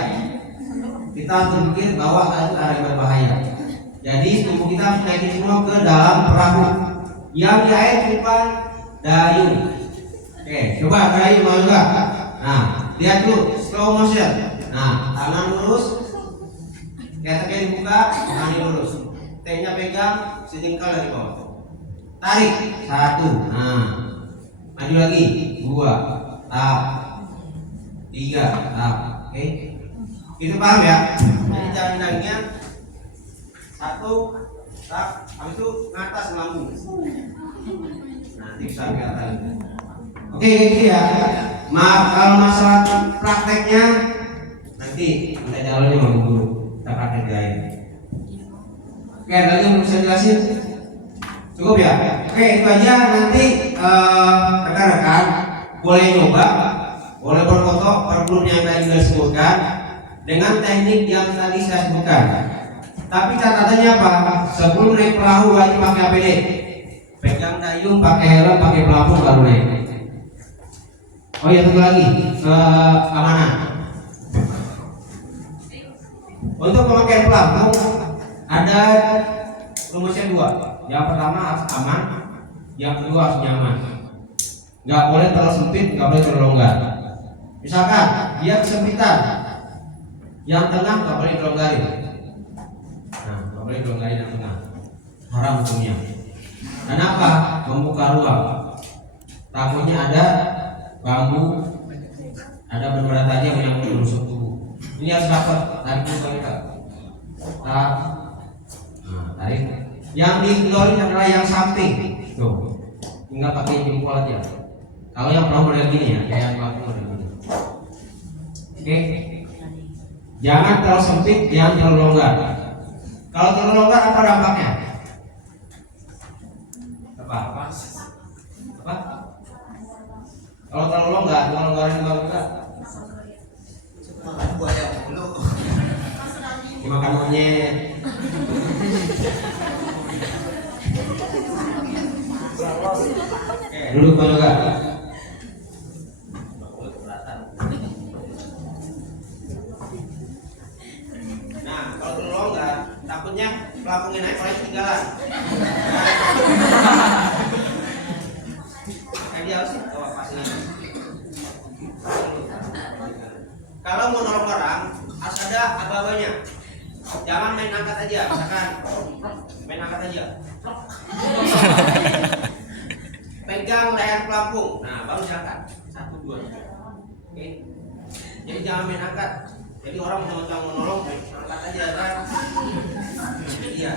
kita harus berpikir bahwa itu ada berbahaya. Jadi tubuh kita harus naikin semua ke dalam perahu yang di air berupa dayung. Oke, coba dayung mau juga. Nah, lihat dulu slow motion. Nah, tangan lurus, keteknya dibuka, tangan lurus. T-nya pegang, sejengkal dari bawah. Tarik, 1. Nah, maju lagi, 2. Tap, 3. Tap. Oke, itu paham ya? Jadi jalan-jalannya 1, tap, habis itu ngatas lambung. Nanti bisa kelihatan. Oke, gitu ya. Kalau masalah prakteknya nanti kita jalannya mau dulu, kita praktek lain. Oke, ada lagi yang bisa jelasin? Cukup ya? Oke, itu aja. Nanti rekan-rekan boleh nyoba, boleh berfoto per grup yang tadi sudah disebutkan dengan teknik yang tadi saya sebutkan. Tapi catatannya apa? Sebelum naik perahu wajib pakai APD, pegang dayung, pakai helm, pakai pelampung baru naik. Oh ya, satu lagi keamanan. Untuk pemakaian pelampung ada rumusnya 2. Yang pertama harus aman, yang kedua harus nyaman. Nggak boleh terlalu sempit, nggak boleh terlalu longgar. Misalkan dia kesempitan, yang tengah nggak boleh dilonggarin. Nah, nggak boleh dilonggarin yang tengah, haram hukumnya. Dan apa? Membuka ruang. Takutnya ada bambu, ada benda tajam yang menusuk tubuh. Ini harus dapat tarik dulu kita. Nah, tarik. Yang dikeluarin adalah yang samping. Tuh, tinggal pakai jempol aja. Kalau yang perahu model gini ya, kayak yang pelampung model gini. Oke. Jangan terlalu sempit, jangan terlalu longgar. Kalau terlalu longgar apa dampaknya? Apa? Kalau terlalu longgar, terlalu longgarin kalau enggak. Makan buaya mulu. Dimakan monyet. Oke, duduk Bang Yoga. Nah, kalau terlalu longgar, takutnya pelampungnya naik oleh ketinggalan. Dia harus bawa pasangan. Kalau mau nolong orang harus ada aba-abanya. Jangan main angkat aja, misalkan main angkat aja. Pegang leher pelampung, nah baru diangkat. 1, 2. Oke. Jadi jangan main angkat. Jadi orang mau menolong, angkat aja kan. Iya.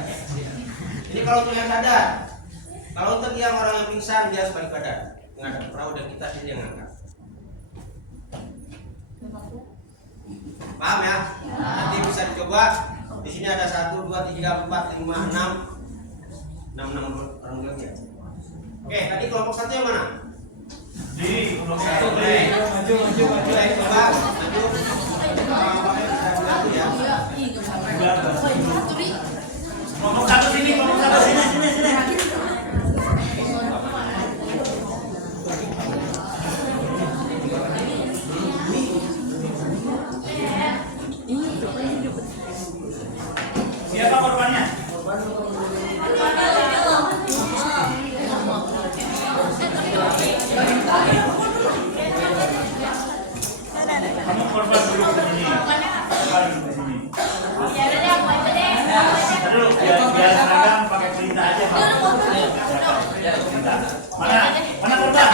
Ini kalau untuk yang sadar. Kalau untuk yang orang yang pingsan dia harus balik badan. Menghadap perahu dan kita sendiri yang angkat. Paham ya? Nanti bisa dicoba. Di sini ada 1, 2, 3, 4, 5, 6. 6 orang lagi ya. Oke, tadi kelompok 1 yang mana? Di kelompok 1. Maju. Coba maju. Ya. Kelompok 1 sini, kelompok 1 sini. Siapa korbannya? Kamu korban dulu ke sini. Aduh, biar seragam pakai pelita aja. Mana korban?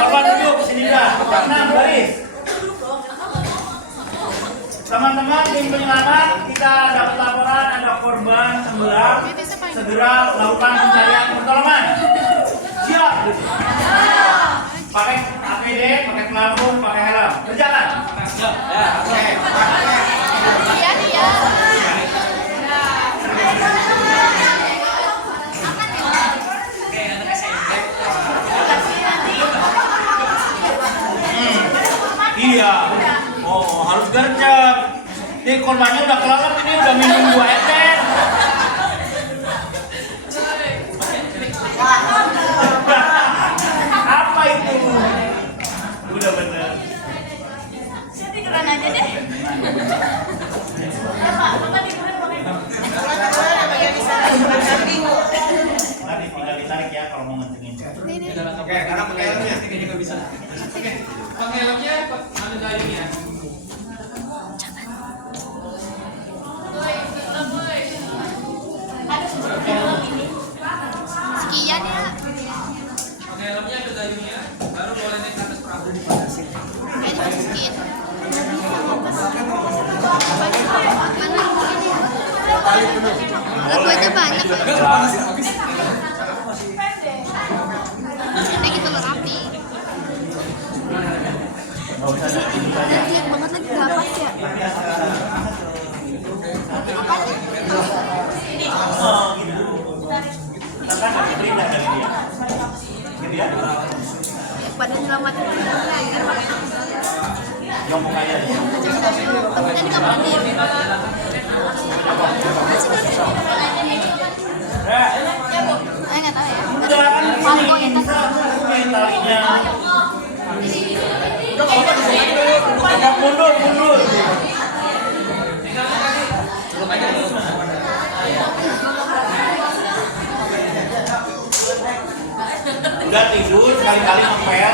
Korban dulu ke sini dah. 6 baris. Teman-teman tim penyelamat, kita dapat laporan ada korban tenggelam. Segera melakukan pencarian pertolongan. Siap. Pakai APD, pakai pelampung, pakai helm. Berjalan. Ya, oke. Iya. Iya. Oh, harus gercep. Ini korbannya udah kelelep, ini udah minum 2 ember. Apa itu? Udah bener. Jadi keren aja deh. kalau mau ngencengin. Oke, karena pakai helmnya. Pakai helmnya, ambil dayungnya. Sekian ya. Pakai helmnya, ambil dayungnya, baru boleh naik ke atas perahu. Kayak miskin. Lagu aja banyak. Ini kita rapi. Gantian banget lagi dapat ya. Oh gitu. Kita kan berindah dari dia. Gitu ya. Pada nyelamatin Ngomong aja. temennya di kamar mandi. Nggak tahu ya. Udah kan sini. Ini talinya. Mundur. Udah tidur sekali-kali ngepel.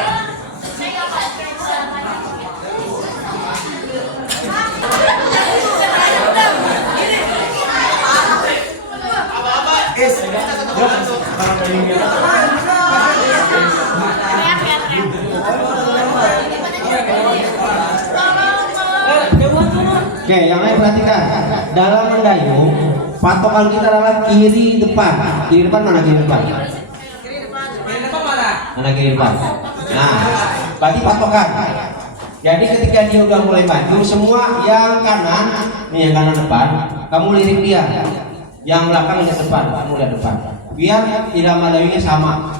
Oke, yang lain perhatikan. Dalam mendayung, patokan kita adalah kiri depan. Kiri depan mana kiri depan? Mana kiri depan? Nah, berarti patokan. Jadi ketika dia udah mulai maju, semua yang kanan, nih yang kanan depan, kamu lirik dia. Yang belakang lihat depan, kamu lihat depan. Biar irama dayungnya sama.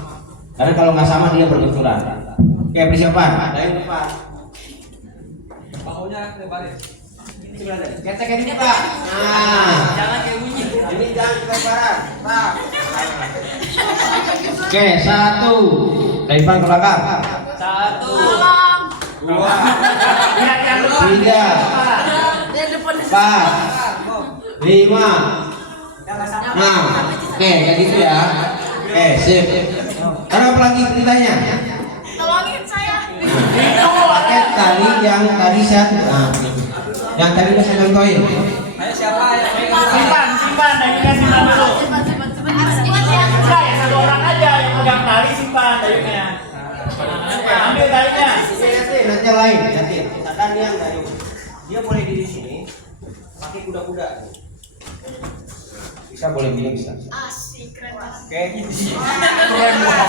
Karena kalau nggak sama dia berbenturan. Oke, persiapan. Dayung depan. Bahunya lebarin. Ketek ini Pak. Nah, Jangan kayak bunyi. ini jangan kelebaran. Pak. Oke, 1. Dari depan ke belakang. 1, 2, 3, 4, 5. Nah, oke, kayak gitu ya. Oke, sip. Ada apa lagi ceritanya? Tolongin saya. Paket tali yang tadi saya, yang tadi udah saya contohin. ayo siapa yang Simpan, dayungnya simpan dulu. Enggak, ya satu orang aja yang pegang tali simpan dayungnya. Ambil talinya. Nanti yang lain, nanti. Misalkan dia yang dayung, dia boleh di sini, pakai kuda-kuda. Bisa boleh gini bisa. Asik, keren banget. Oke, keren banget.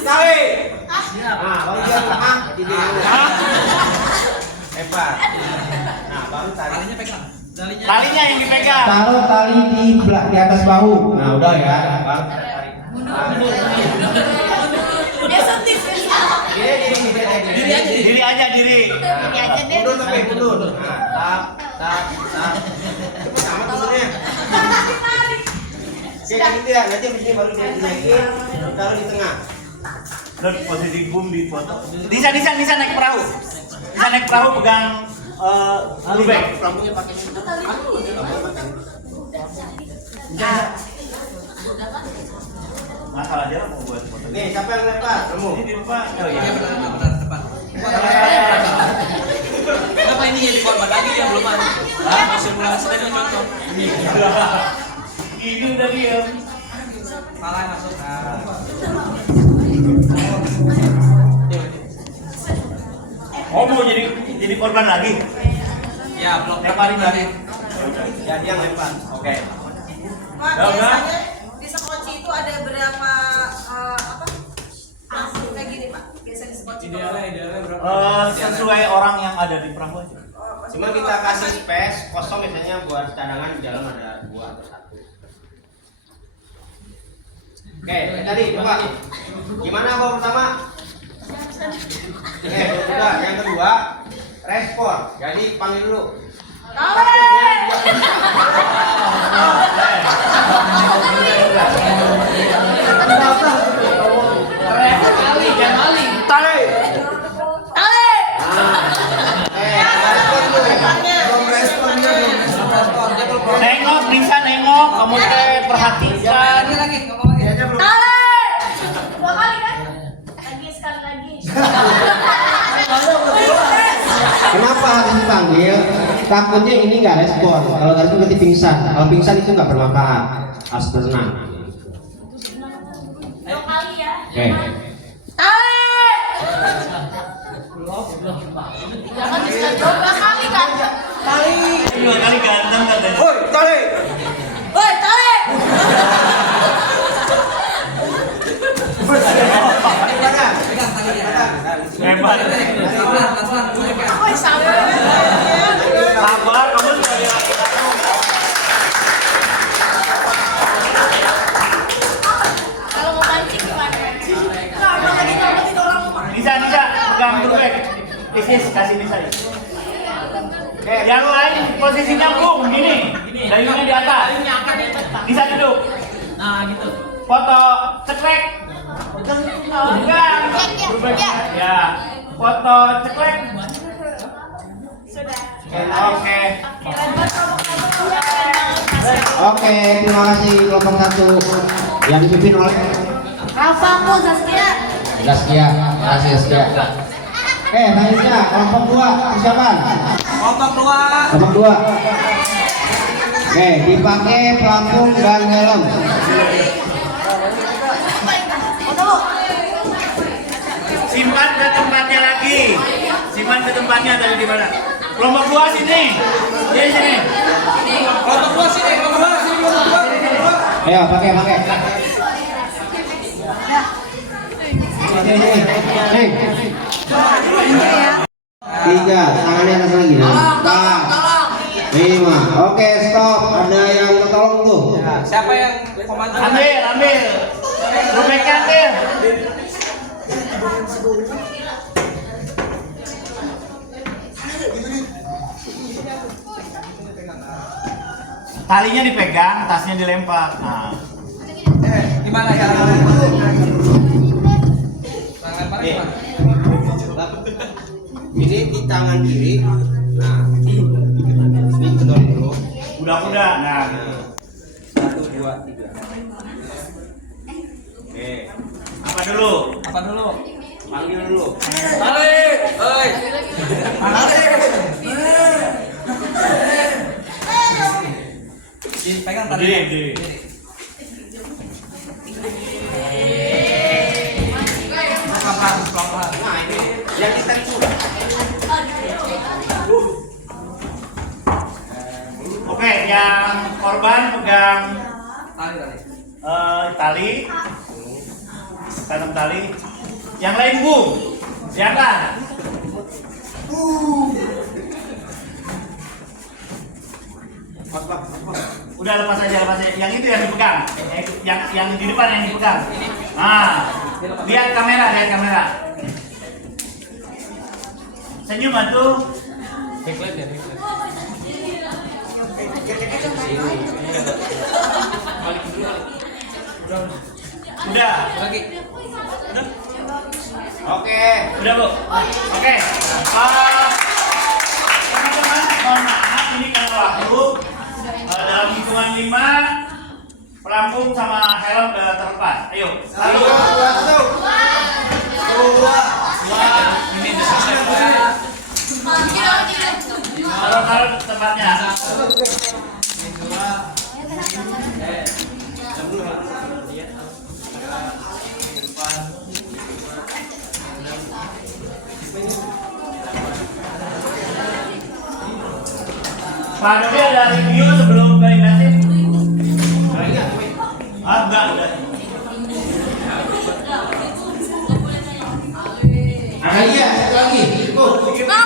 Tarik. Nah, baru dia tengah, jadi dia hebat. Nah, baru talinya pegang. Talinya yang dipegang. Taruh tali di atas bahu. Nah, udah ya. Baru tarik. Dia sentis. Diri aja. Diri aja deh. Mundur tapi mundur. Nah, tap. Sama munturnya. Oke, gitu ya. Nanti di sini baru dia dinaikin, taruh di tengah. Dan posisi boom di foto. Bisa naik perahu. Bisa naik perahu pegang lubek. Pelampungnya pakai Masalah dia mau buat foto. Nih, siapa yang lempar? Kamu. Ini di depan. Oh iya. benar depan. Kenapa ini jadi korban lagi yang belum ada? Simulasi tadi contoh. Ini udah diem. Malah masuk. Oh mau jadi korban lagi? Ya belum Lemparin lagi. Jadi yang lempar. Oke. Pak, Ya, udah. biasanya di sekoci itu ada berapa kayak gini Pak? Biasanya di sekoci itu idealnya berapa? Sesuai orang yang ada di perahu aja. Cuma kita kasih space kosong misalnya buat cadangan di dalam ada 2 atau 1. Oke, tadi coba. Gimana babak pertama? Oke, udah. Yang kedua, respon. Jadi panggil dulu. Nengok, bisa nengok, kamu teh perhatikan. habis dipanggil, takutnya ini nggak respon. Kalau nggak respon berarti pingsan. Kalau pingsan itu nggak bermanfaat. Harus berenang. Oke. Jangan bisa 2 kali kan? Dua kali ganteng katanya. Woi, tali. Woi, tali. Hebat. Woi, sabar. Sabar, kamu sebagai laki-laki. Kalau mau mancing gimana? Nisa, pegang turek. Isis, kasih Nisa. Oke, yang lain posisinya bung, gini. Dayungnya di atas. Nisa duduk. Nah, gitu. Foto ceklek. Pegang. Ya. Foto ceklek. Oke. Oke, terima kasih kelompok 1 yang dipimpin oleh Rafaku, Zaskia. Zaskia. Terima kasih Zaskia. Selanjutnya kelompok 2 persiapan. Kelompok 2. Kelompok 2. Dipakai pelampung dan helm. Simpan ke tempatnya lagi. Simpan ke tempatnya tadi di mana? Kelompok 2 sini. Dia sini. Kelompok 2 sini, kelompok 2 sini, kelompok 2. Ayo, pakai. Tiga, tangannya atas lagi. 4, 5. Oke, stop. Ada yang tolong tuh. Siapa yang komandan? Ambil. Rupeknya ambil. Talinya dipegang, tasnya dilempar. Nah. Gimana ya? Ini di tangan kiri. Nah, ini kedor dulu. Kuda-kuda. Nah. 1, 2, 3. Oke. Apa dulu? Panggil dulu. Tali. Oi. Tali. Dipegang tali. Berdiri. Pelan-pelan. Nah, ini yang kita itu. Oke, yang korban pegang tali. Tanam tali. Yang lain bung. Siapa? Udah lepas aja. Yang itu yang dipegang. Yang di depan yang dipegang. Nah, lihat kamera. Senyum tuh. Udah. Oke. Udah bu. Oke. Teman-teman, mohon maaf ini karena waktu. Dalam hitungan 5, pelampung sama helm udah terlepas. Ayo. 1, 2. Ini udah selesai. Taruh tempatnya. Pak Dodi ada review sebelum dari nasib? Enggak, udah. Iya, satu lagi. Ikut. Kita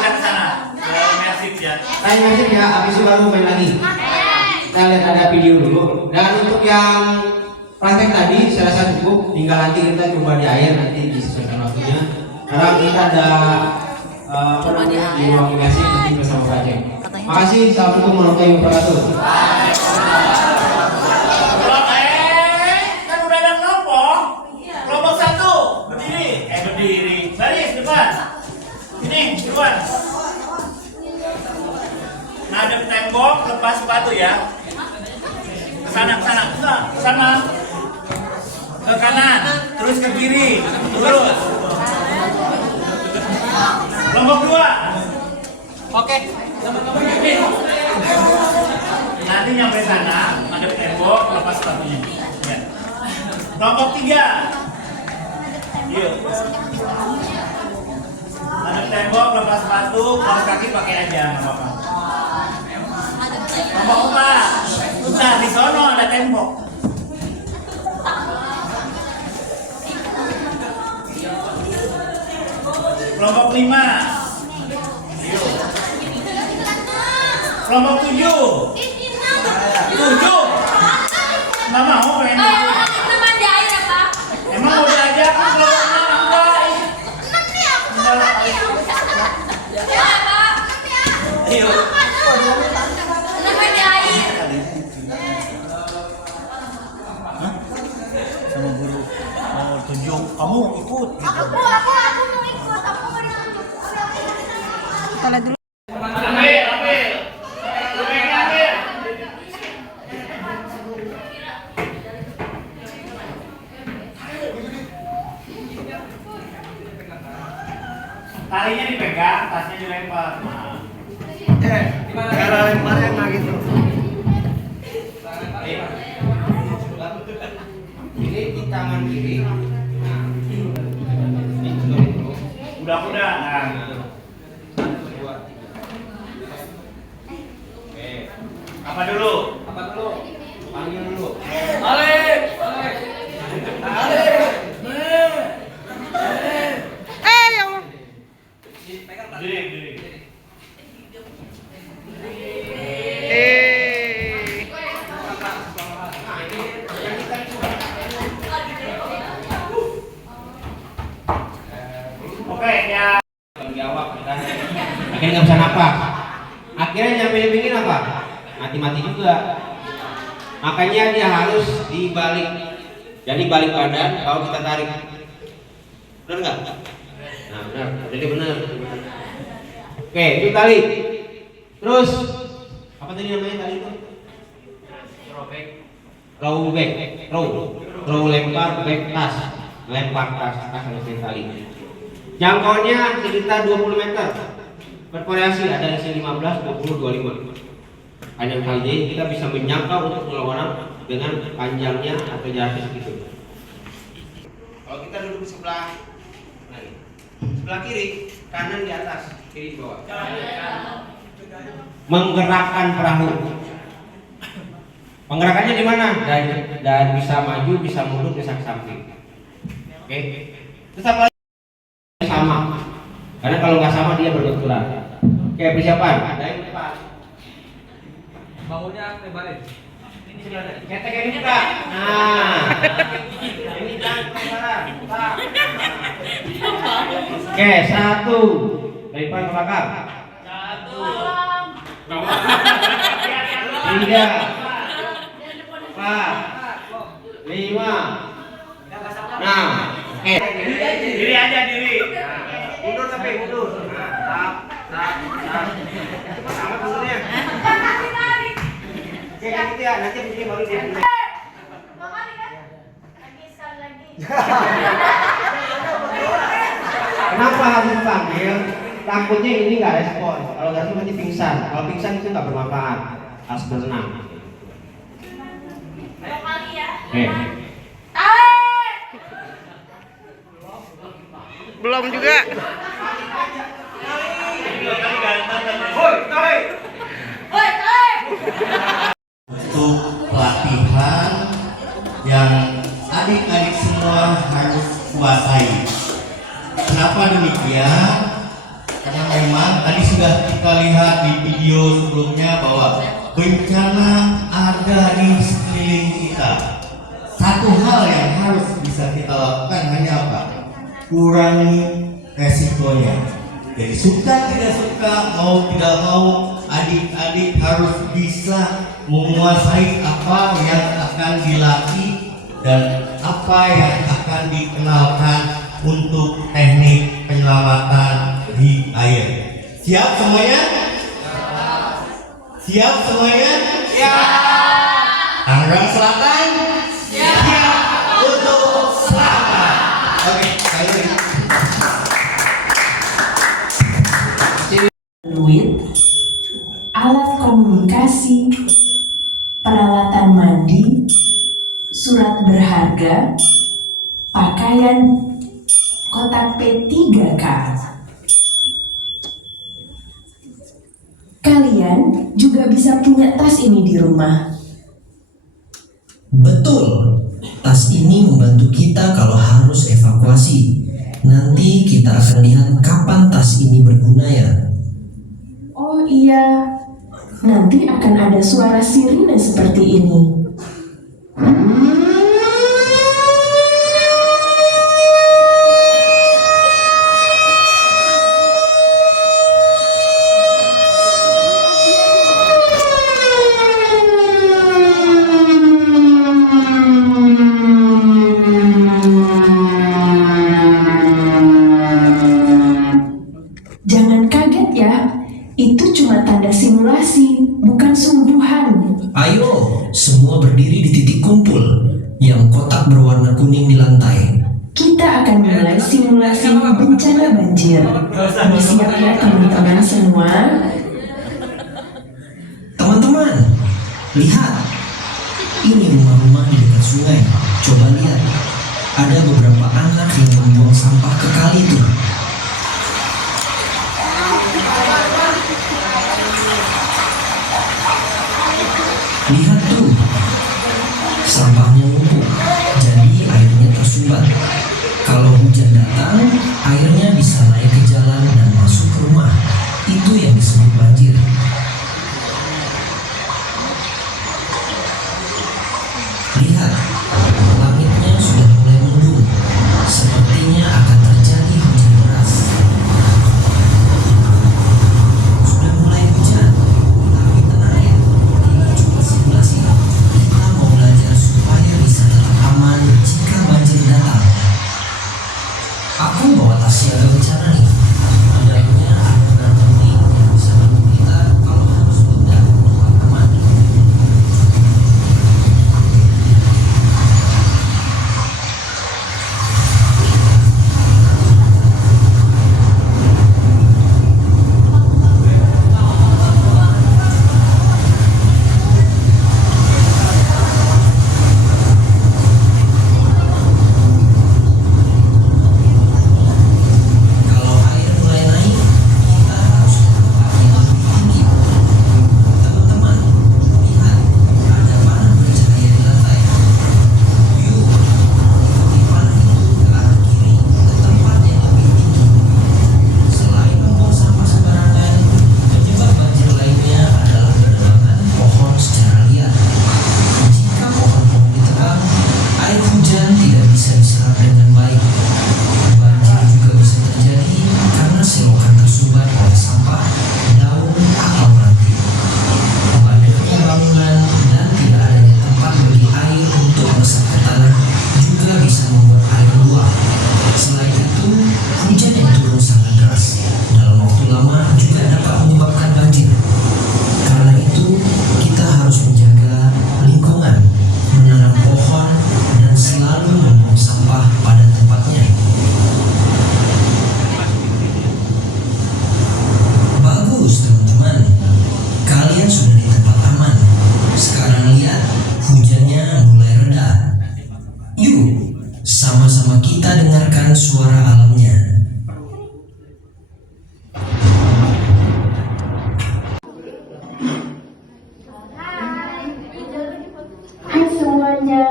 ke sana. Nasib ya. Tanya nasib ya, habis itu baru main lagi. Kita lihat ada video dulu. Dan untuk yang praktek tadi saya rasa cukup. Tinggal nanti kita coba di air nanti disesuaikan waktunya. Karena kita ada di ruang immersi nanti bersama project. Makasih. Assalamualaikum warahmatullahi wabarakatuh. Kan udah ada kelompok. Kelompok 1 berdiri. Baris depan. Ini duluan. Ngadep tembok, lepas sepatu ya. Ke sana. ke kanan, terus ke kiri, terus. Kelompok 2. Oke, teman-teman. Nanti nyampe sana, ngadep tembok, lepas sepatunya. Ya. Kelompok 3. Yuk. Ngadep tembok, lepas sepatu, kaos kaki pakai aja, nggak apa-apa. Kelompok 4. Udah, di sono ada tembok. Kelompok 5. Yuk. Kelompok 7. 7. Nggak mau pengen. Emang mau diajak ke kelompok 6? Ayo. Sama guru. Oh, tunjuk. Kamu ikut. Aku mau ikut. Aku mau ditunjuk. Kita lihat dulu. Talinya dipegang, tasnya dilempar. Cara lemparnya nggak gitu. Ini di tangan kiri. Kuda-kuda. Nah. Apa dulu? Panggil dulu. Diri. Oke, ya. Jawab kan. Akhirnya nggak bisa napak. Akhirnya nyampe di pinggir apa? Mati-mati juga. Makanya dia harus dibalik. Jadi balik badan, kalau kita tarik. Benar nggak? Nah, benar. Jadi benar. Oke, itu tali. Terus apa tadi namanya tali itu? Row lempar back tas. Lempar tas selesai tali. Jangkauannya sekitar 20 meter. Bervariasi ada di sini 15, 20, 25. Hanya kali ini kita bisa menjangkau untuk melawan dengan panjangnya atau jaraknya segitu. Kalau kita duduk di sebelah kiri, kanan di atas, kiri di bawah. Menggerakkan perahu. Penggerakannya di mana? Dan bisa maju, bisa mundur, bisa ke samping. Oke. Terus apa? Sama. Karena kalau nggak sama dia berbenturan. Oke, persiapan. Ada yang depan. Bangunnya lebarin. Ketek ini buka. Nah. Ini jangan lebaran. Oke, 1. Dari depan ke belakang. 1. 3. 4. 5. 6. Oke. Diri aja diri. Mundur tapi mundur. Tap. Sama mundurnya. Oke, gitu ya. Nanti begini baru dia. Kenapa harus dipanggil? Takutnya ini nggak respon. Kalau nggak respon nanti pingsan. Kalau pingsan itu nggak bermanfaat. Harus berenang. Oke. Belum juga. Untuk pelatihan yang adik-adik semua harus kuasai. Kenapa demikian? Karena memang tadi sudah kita lihat di video sebelumnya bahwa bencana ada di sekeliling kita. Satu hal yang harus bisa kita lakukan hanya apa? Kurangi resikonya. Jadi suka tidak suka, mau tidak mau, adik-adik harus bisa menguasai apa yang akan dilatih dan apa yang akan dikenalkan untuk teknik penyelamatan di air. Siap semuanya? Siap semuanya? Siap. Tangerang Selatan? Siap. Untuk komunikasi, peralatan mandi, surat berharga, pakaian, kotak P3K. Kalian juga bisa punya tas ini di rumah. Betul, tas ini membantu kita kalau harus evakuasi. Nanti kita akan lihat kapan tas ini berguna ya. Oh iya, nanti akan ada suara sirine seperti ini. Jangan kaget ya, itu cuma tanda simulasi, bukan sungguhan. Ayo, semua berdiri di titik kumpul yang kotak berwarna kuning di lantai. Kita akan mulai simulasi bencana banjir. Bersiap ya teman-teman semua. Teman-teman, lihat. Ini rumah-rumah di dekat sungai. Coba lihat. Ada beberapa anak yang membuang sampah ke kali itu. Lihat tuh, sampahnya numpuk, jadi airnya tersumbat. Kalau hujan datang, airnya bisa naik ke jalan dan masuk ke rumah. Itu yang disebut banjir. Lihat, langitnya sudah mulai mendung. Sepertinya akan terjadi hujan deras. Sudah mulai hujan, tapi tenang ya. Ini cuma simulasi. Kita mau belajar supaya bisa tetap aman jika banjir datang. Aku bawa tas siaga bencana nih. Dalamnya ada benar penting yang bisa bantu kita kalau harus pindah ke tempat aman. Kalau air mulai naik, kita harus ke tempat yang lebih tinggi. Teman-teman, lihat, ada panah bercahaya di lantai. Yuk, ikuti panah itu ke arah kiri, ke tempat yang lebih tinggi. Selain membuang sampah sembarangan, penyebab banjir lainnya adalah penebangan pohon secara liar. Jika pohon-pohon ditebang, air hujan tidak bisa diserap dengan baik. Banjir juga bisa terjadi karena selokan tersumbat oleh sampah, daun, atau ranting. Padatnya bangunan dan tidak adanya tempat bagi air untuk meresap ke tanah juga bisa membuat air meluap. Selain itu, hujan yang turun sangat deras dalam waktu lama juga dapat menyebabkan banjir. Karena itu, kita harus menjaga lingkungan, menanam pohon, dan selalu membuang sampah pada tempatnya. Bagus teman-teman, kalian sudah di tempat aman. Sekarang lihat, hujannya mulai reda. Yuk, sama-sama kita dengarkan suara alamnya. Hai semuanya,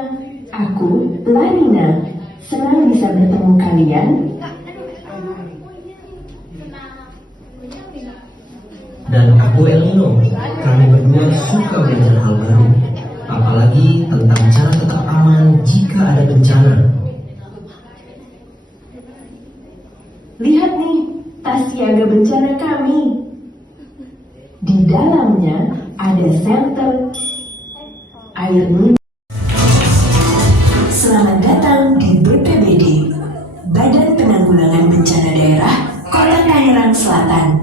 aku Lanina. Senang bisa bertemu kalian. Dan aku Elino. Kami berdua suka belajar hal baru, apalagi tentang cara tetap aman jika ada bencana. Lihat nih, tas siaga bencana kami. Di dalamnya ada senter, air minum. Selamat datang di BPBD, Badan Penanggulangan Bencana Daerah Kota Tangerang Selatan.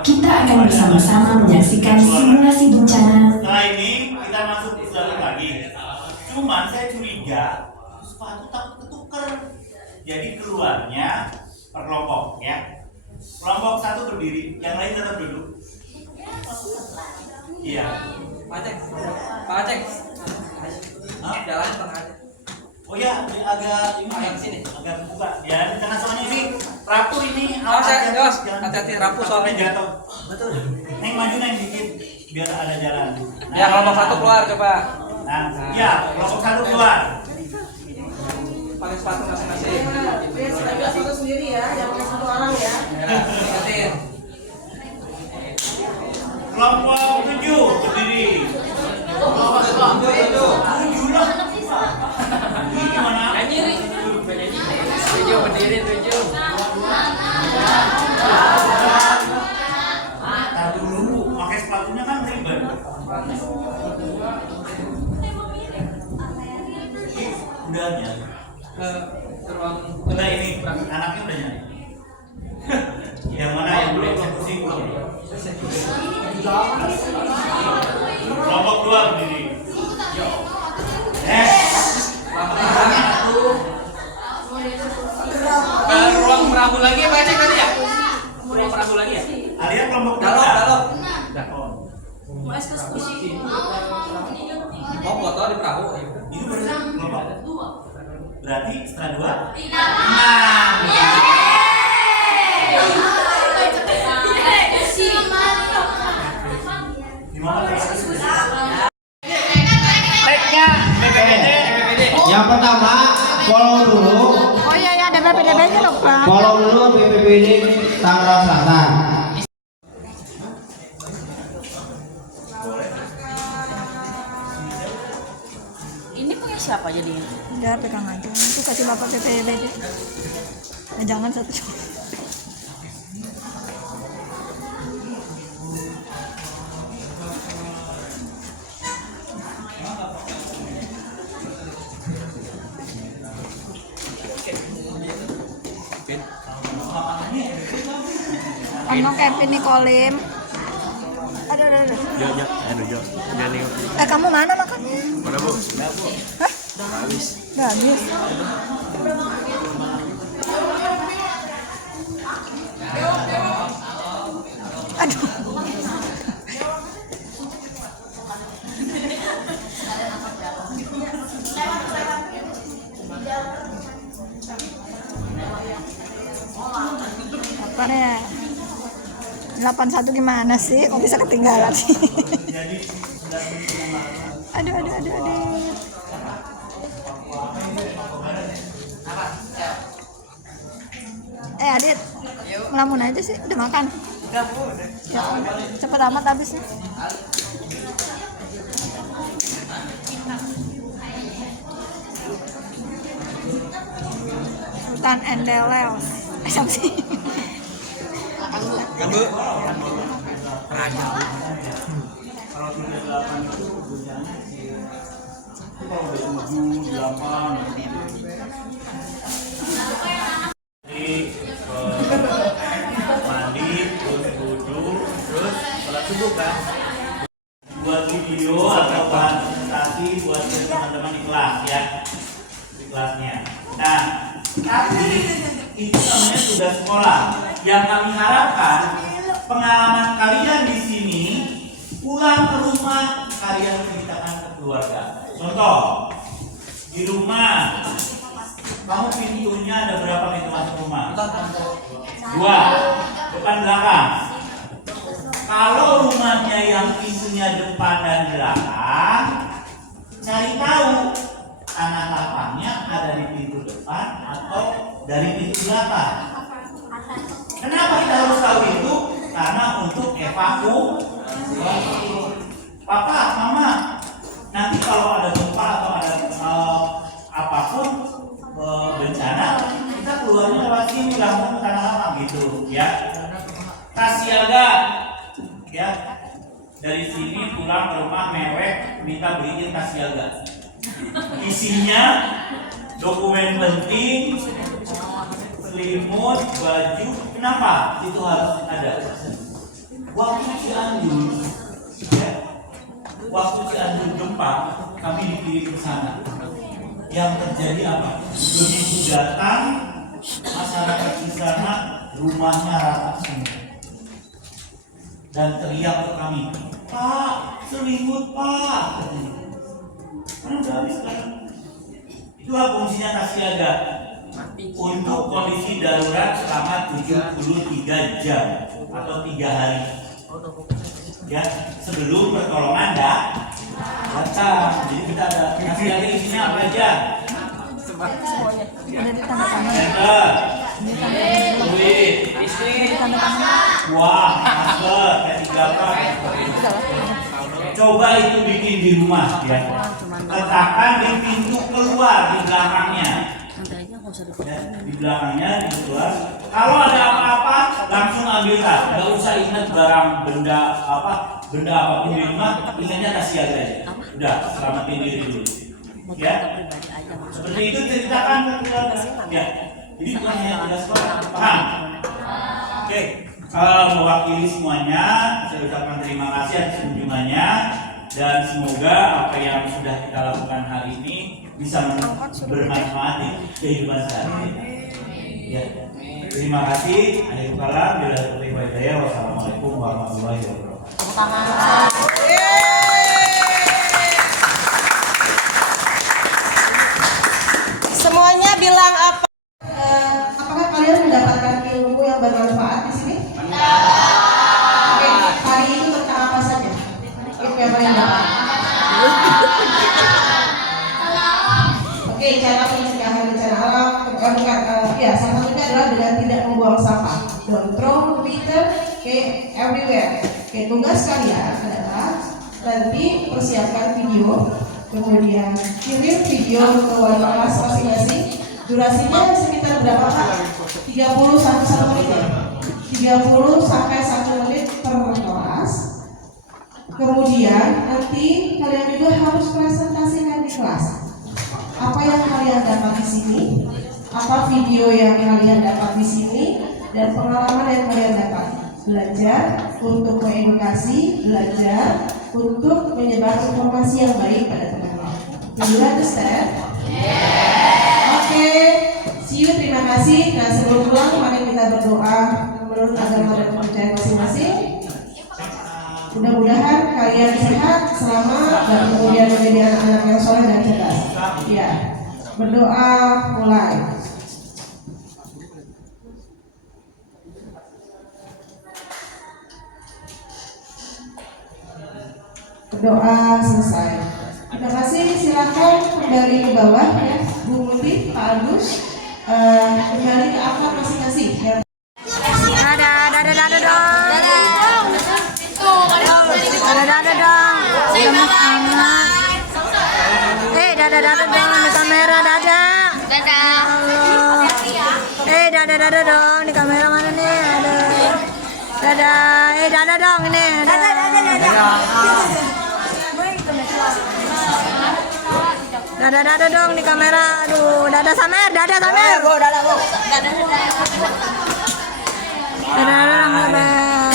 Kita akan bersama-sama menyaksikan simulasi bencana. Setelah ini kita masuk Islam lagi. Cuman saya curiga sepatu takut ketuker. Jadi keluarnya per kelompok ya. Kelompok satu berdiri, yang lain tetap duduk. Iya. Pak Aceh. Jalan tengah aja. Oh ya, agak ini Agak sini. agak buka. Ya, karena soalnya ini rapuh ini. Hati-hati rapuh soalnya jatuh. Betul. Neng maju neng dikit biar ada jalan. Ya, kelompok satu keluar coba. Nah, ya, kelompok satu keluar. Pakai sepatu masing-masing. Dia satu sendiri ya, jangan satu orang ya. Ingetin. Kelompok 7 berdiri. Tujuh lah. Ini gimana? Tujuh berdiri, tujuh. Tar dulu, pakai sepatunya kan ribet. Udah aja. Ke ruang. Udah ini, anaknya udah nyari. Yang mana yang belum pusing belum? Kelompok 2 berdiri. Ke ruang perahu lagi Pak Aceh tadi ya? Ruang perahu lagi ya? Alia kelompok 2. Dalam. Mau eksekusi. Mau foto di perahu. Itu berarti kelompok 2. Berarti setelah 2? 6. Tagnya BPBD. Yang pertama, follow dulu. Oh iya ya, ada BPDB-nya loh Pak. Follow dulu BPBD Tangerang Selatan. Ini punya siapa jadinya? Udah pegang aja. Itu kasih Bapak BPDB. Jangan satu. Ono Kevin Nicolim. Aduh. Kamu mana makannya? Mana Bu? Hah? Udah habis. Aduh. Apa ya? 81 gimana sih? Kok bisa ketinggalan sih? Aduh. Adit, melamun aja sih, udah makan? Udah, Bu. Ya, cepet amat habisnya. Sultan Endeleos. Siapa sih? Kan Bu. Raja. Kalau 38 itu gunanya sih. Kalau udah 7, 8 mandi, terus duduk, terus sholat subuh kan. Buat video atau bahan presentasi buat teman-teman di kelas ya, di kelasnya. Nah, tapi itu namanya tugas sekolah. Yang kami harapkan pengalaman kalian di sini pulang ke rumah kalian ceritakan ke keluarga. Contoh, di rumah kamu pintunya ada berapa pintu masuk rumah? 2, depan belakang. Kalau rumahnya yang pintunya depan dan belakang, cari tahu tanah lapangnya ada di pintu depan atau dari pintu belakang. Kenapa kita harus tahu itu? Karena untuk evakuasi. Papa, mama, nanti kalau ada gempa atau ada apapun bencana, kita keluarnya lewat sini langsung ke tanah lapang gitu, ya. Tas siaga, ya. Dari sini pulang ke rumah mewek, minta beliin tas siaga. Isinya dokumen penting, selimut, baju. Kenapa itu harus ada? Waktu Cianjur, ya, waktu Cianjur gempa, kami dikirim ke sana. Yang terjadi apa? Begitu datang, masyarakat di sana rumahnya rata semua dan teriak ke kami, Pak, selimut Pak. Kan udah habis kan. Itulah fungsinya tas siaga untuk kondisi darurat selama 73 jam atau 3 hari. Ya, sebelum pertolongan datang. Jadi kita ada tas siaga isinya apa aja? Center, duit, uang, masker, ketiga. Coba itu bikin di rumah ya. Letakkan di pintu keluar di belakangnya. Ya, di belakangnya di keluar. Kalau ada apa-apa langsung ambil tas. Gak usah ingat barang benda apapun di rumah, ingatnya tas siaga aja. Udah, selamatin diri dulu. Ya. Seperti itu ceritakan ya. Jadi bukan hanya kita sekolah, paham? Oke. Mewakili semuanya, saya ucapkan terima kasih atas kunjungannya dan semoga apa yang sudah kita lakukan hari ini bisa bermanfaat di kehidupan sehari-hari. Ya. Terima kasih. Akhirul kalam, billahi taufiq wal hidayah. Wassalamualaikum warahmatullahi wabarakatuh. Semuanya bilang apa? Apakah kalian mendapatkan ilmu yang bermanfaat di sini? Oke, hari ini tentang apa saja? Ilmu yang paling dapat. Oke, cara pencegahan bencana alam, salah satunya adalah dengan tidak membuang sampah. Don't throw litter everywhere. Oke, tugas kalian adalah nanti persiapkan video. Kemudian kirim video ke wali kelas masing-masing. Durasinya sekitar berapa Pak? 30 sampai 1 menit. 30 sampai 1 menit per kelas. Kemudian nanti kalian juga harus presentasikan di kelas. Apa yang kalian dapat di sini? Apa video yang kalian dapat di sini? Dan pengalaman yang kalian dapat. Belajar untuk mengedukasi, belajar untuk menyebar informasi yang baik pada teman-teman. Do you understand? Oke, see you, terima kasih. Nah, sebelum pulang, mari kita berdoa menurut agama dan kepercayaan masing-masing. Mudah-mudahan kalian sehat, selamat, dan kemudian menjadi anak-anak yang soleh dan cerdas. Ya, berdoa mulai. Doa selesai. Terima kasih. Silakan kembali ke bawah ya, Bu Muti, Pak Agus, kembali ke akhlak masing-masing. Ya. Dadah dong. Dadah dong. Dadah dong di kamera, dadah. Dadah dong di kamera mana nih? Dadah. Dadah dong ini. Dadah dong di kamera. Aduh, dadah Samer. Dadah dong,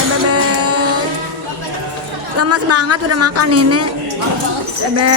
bebe. Lemas banget udah makan ini. Bebe.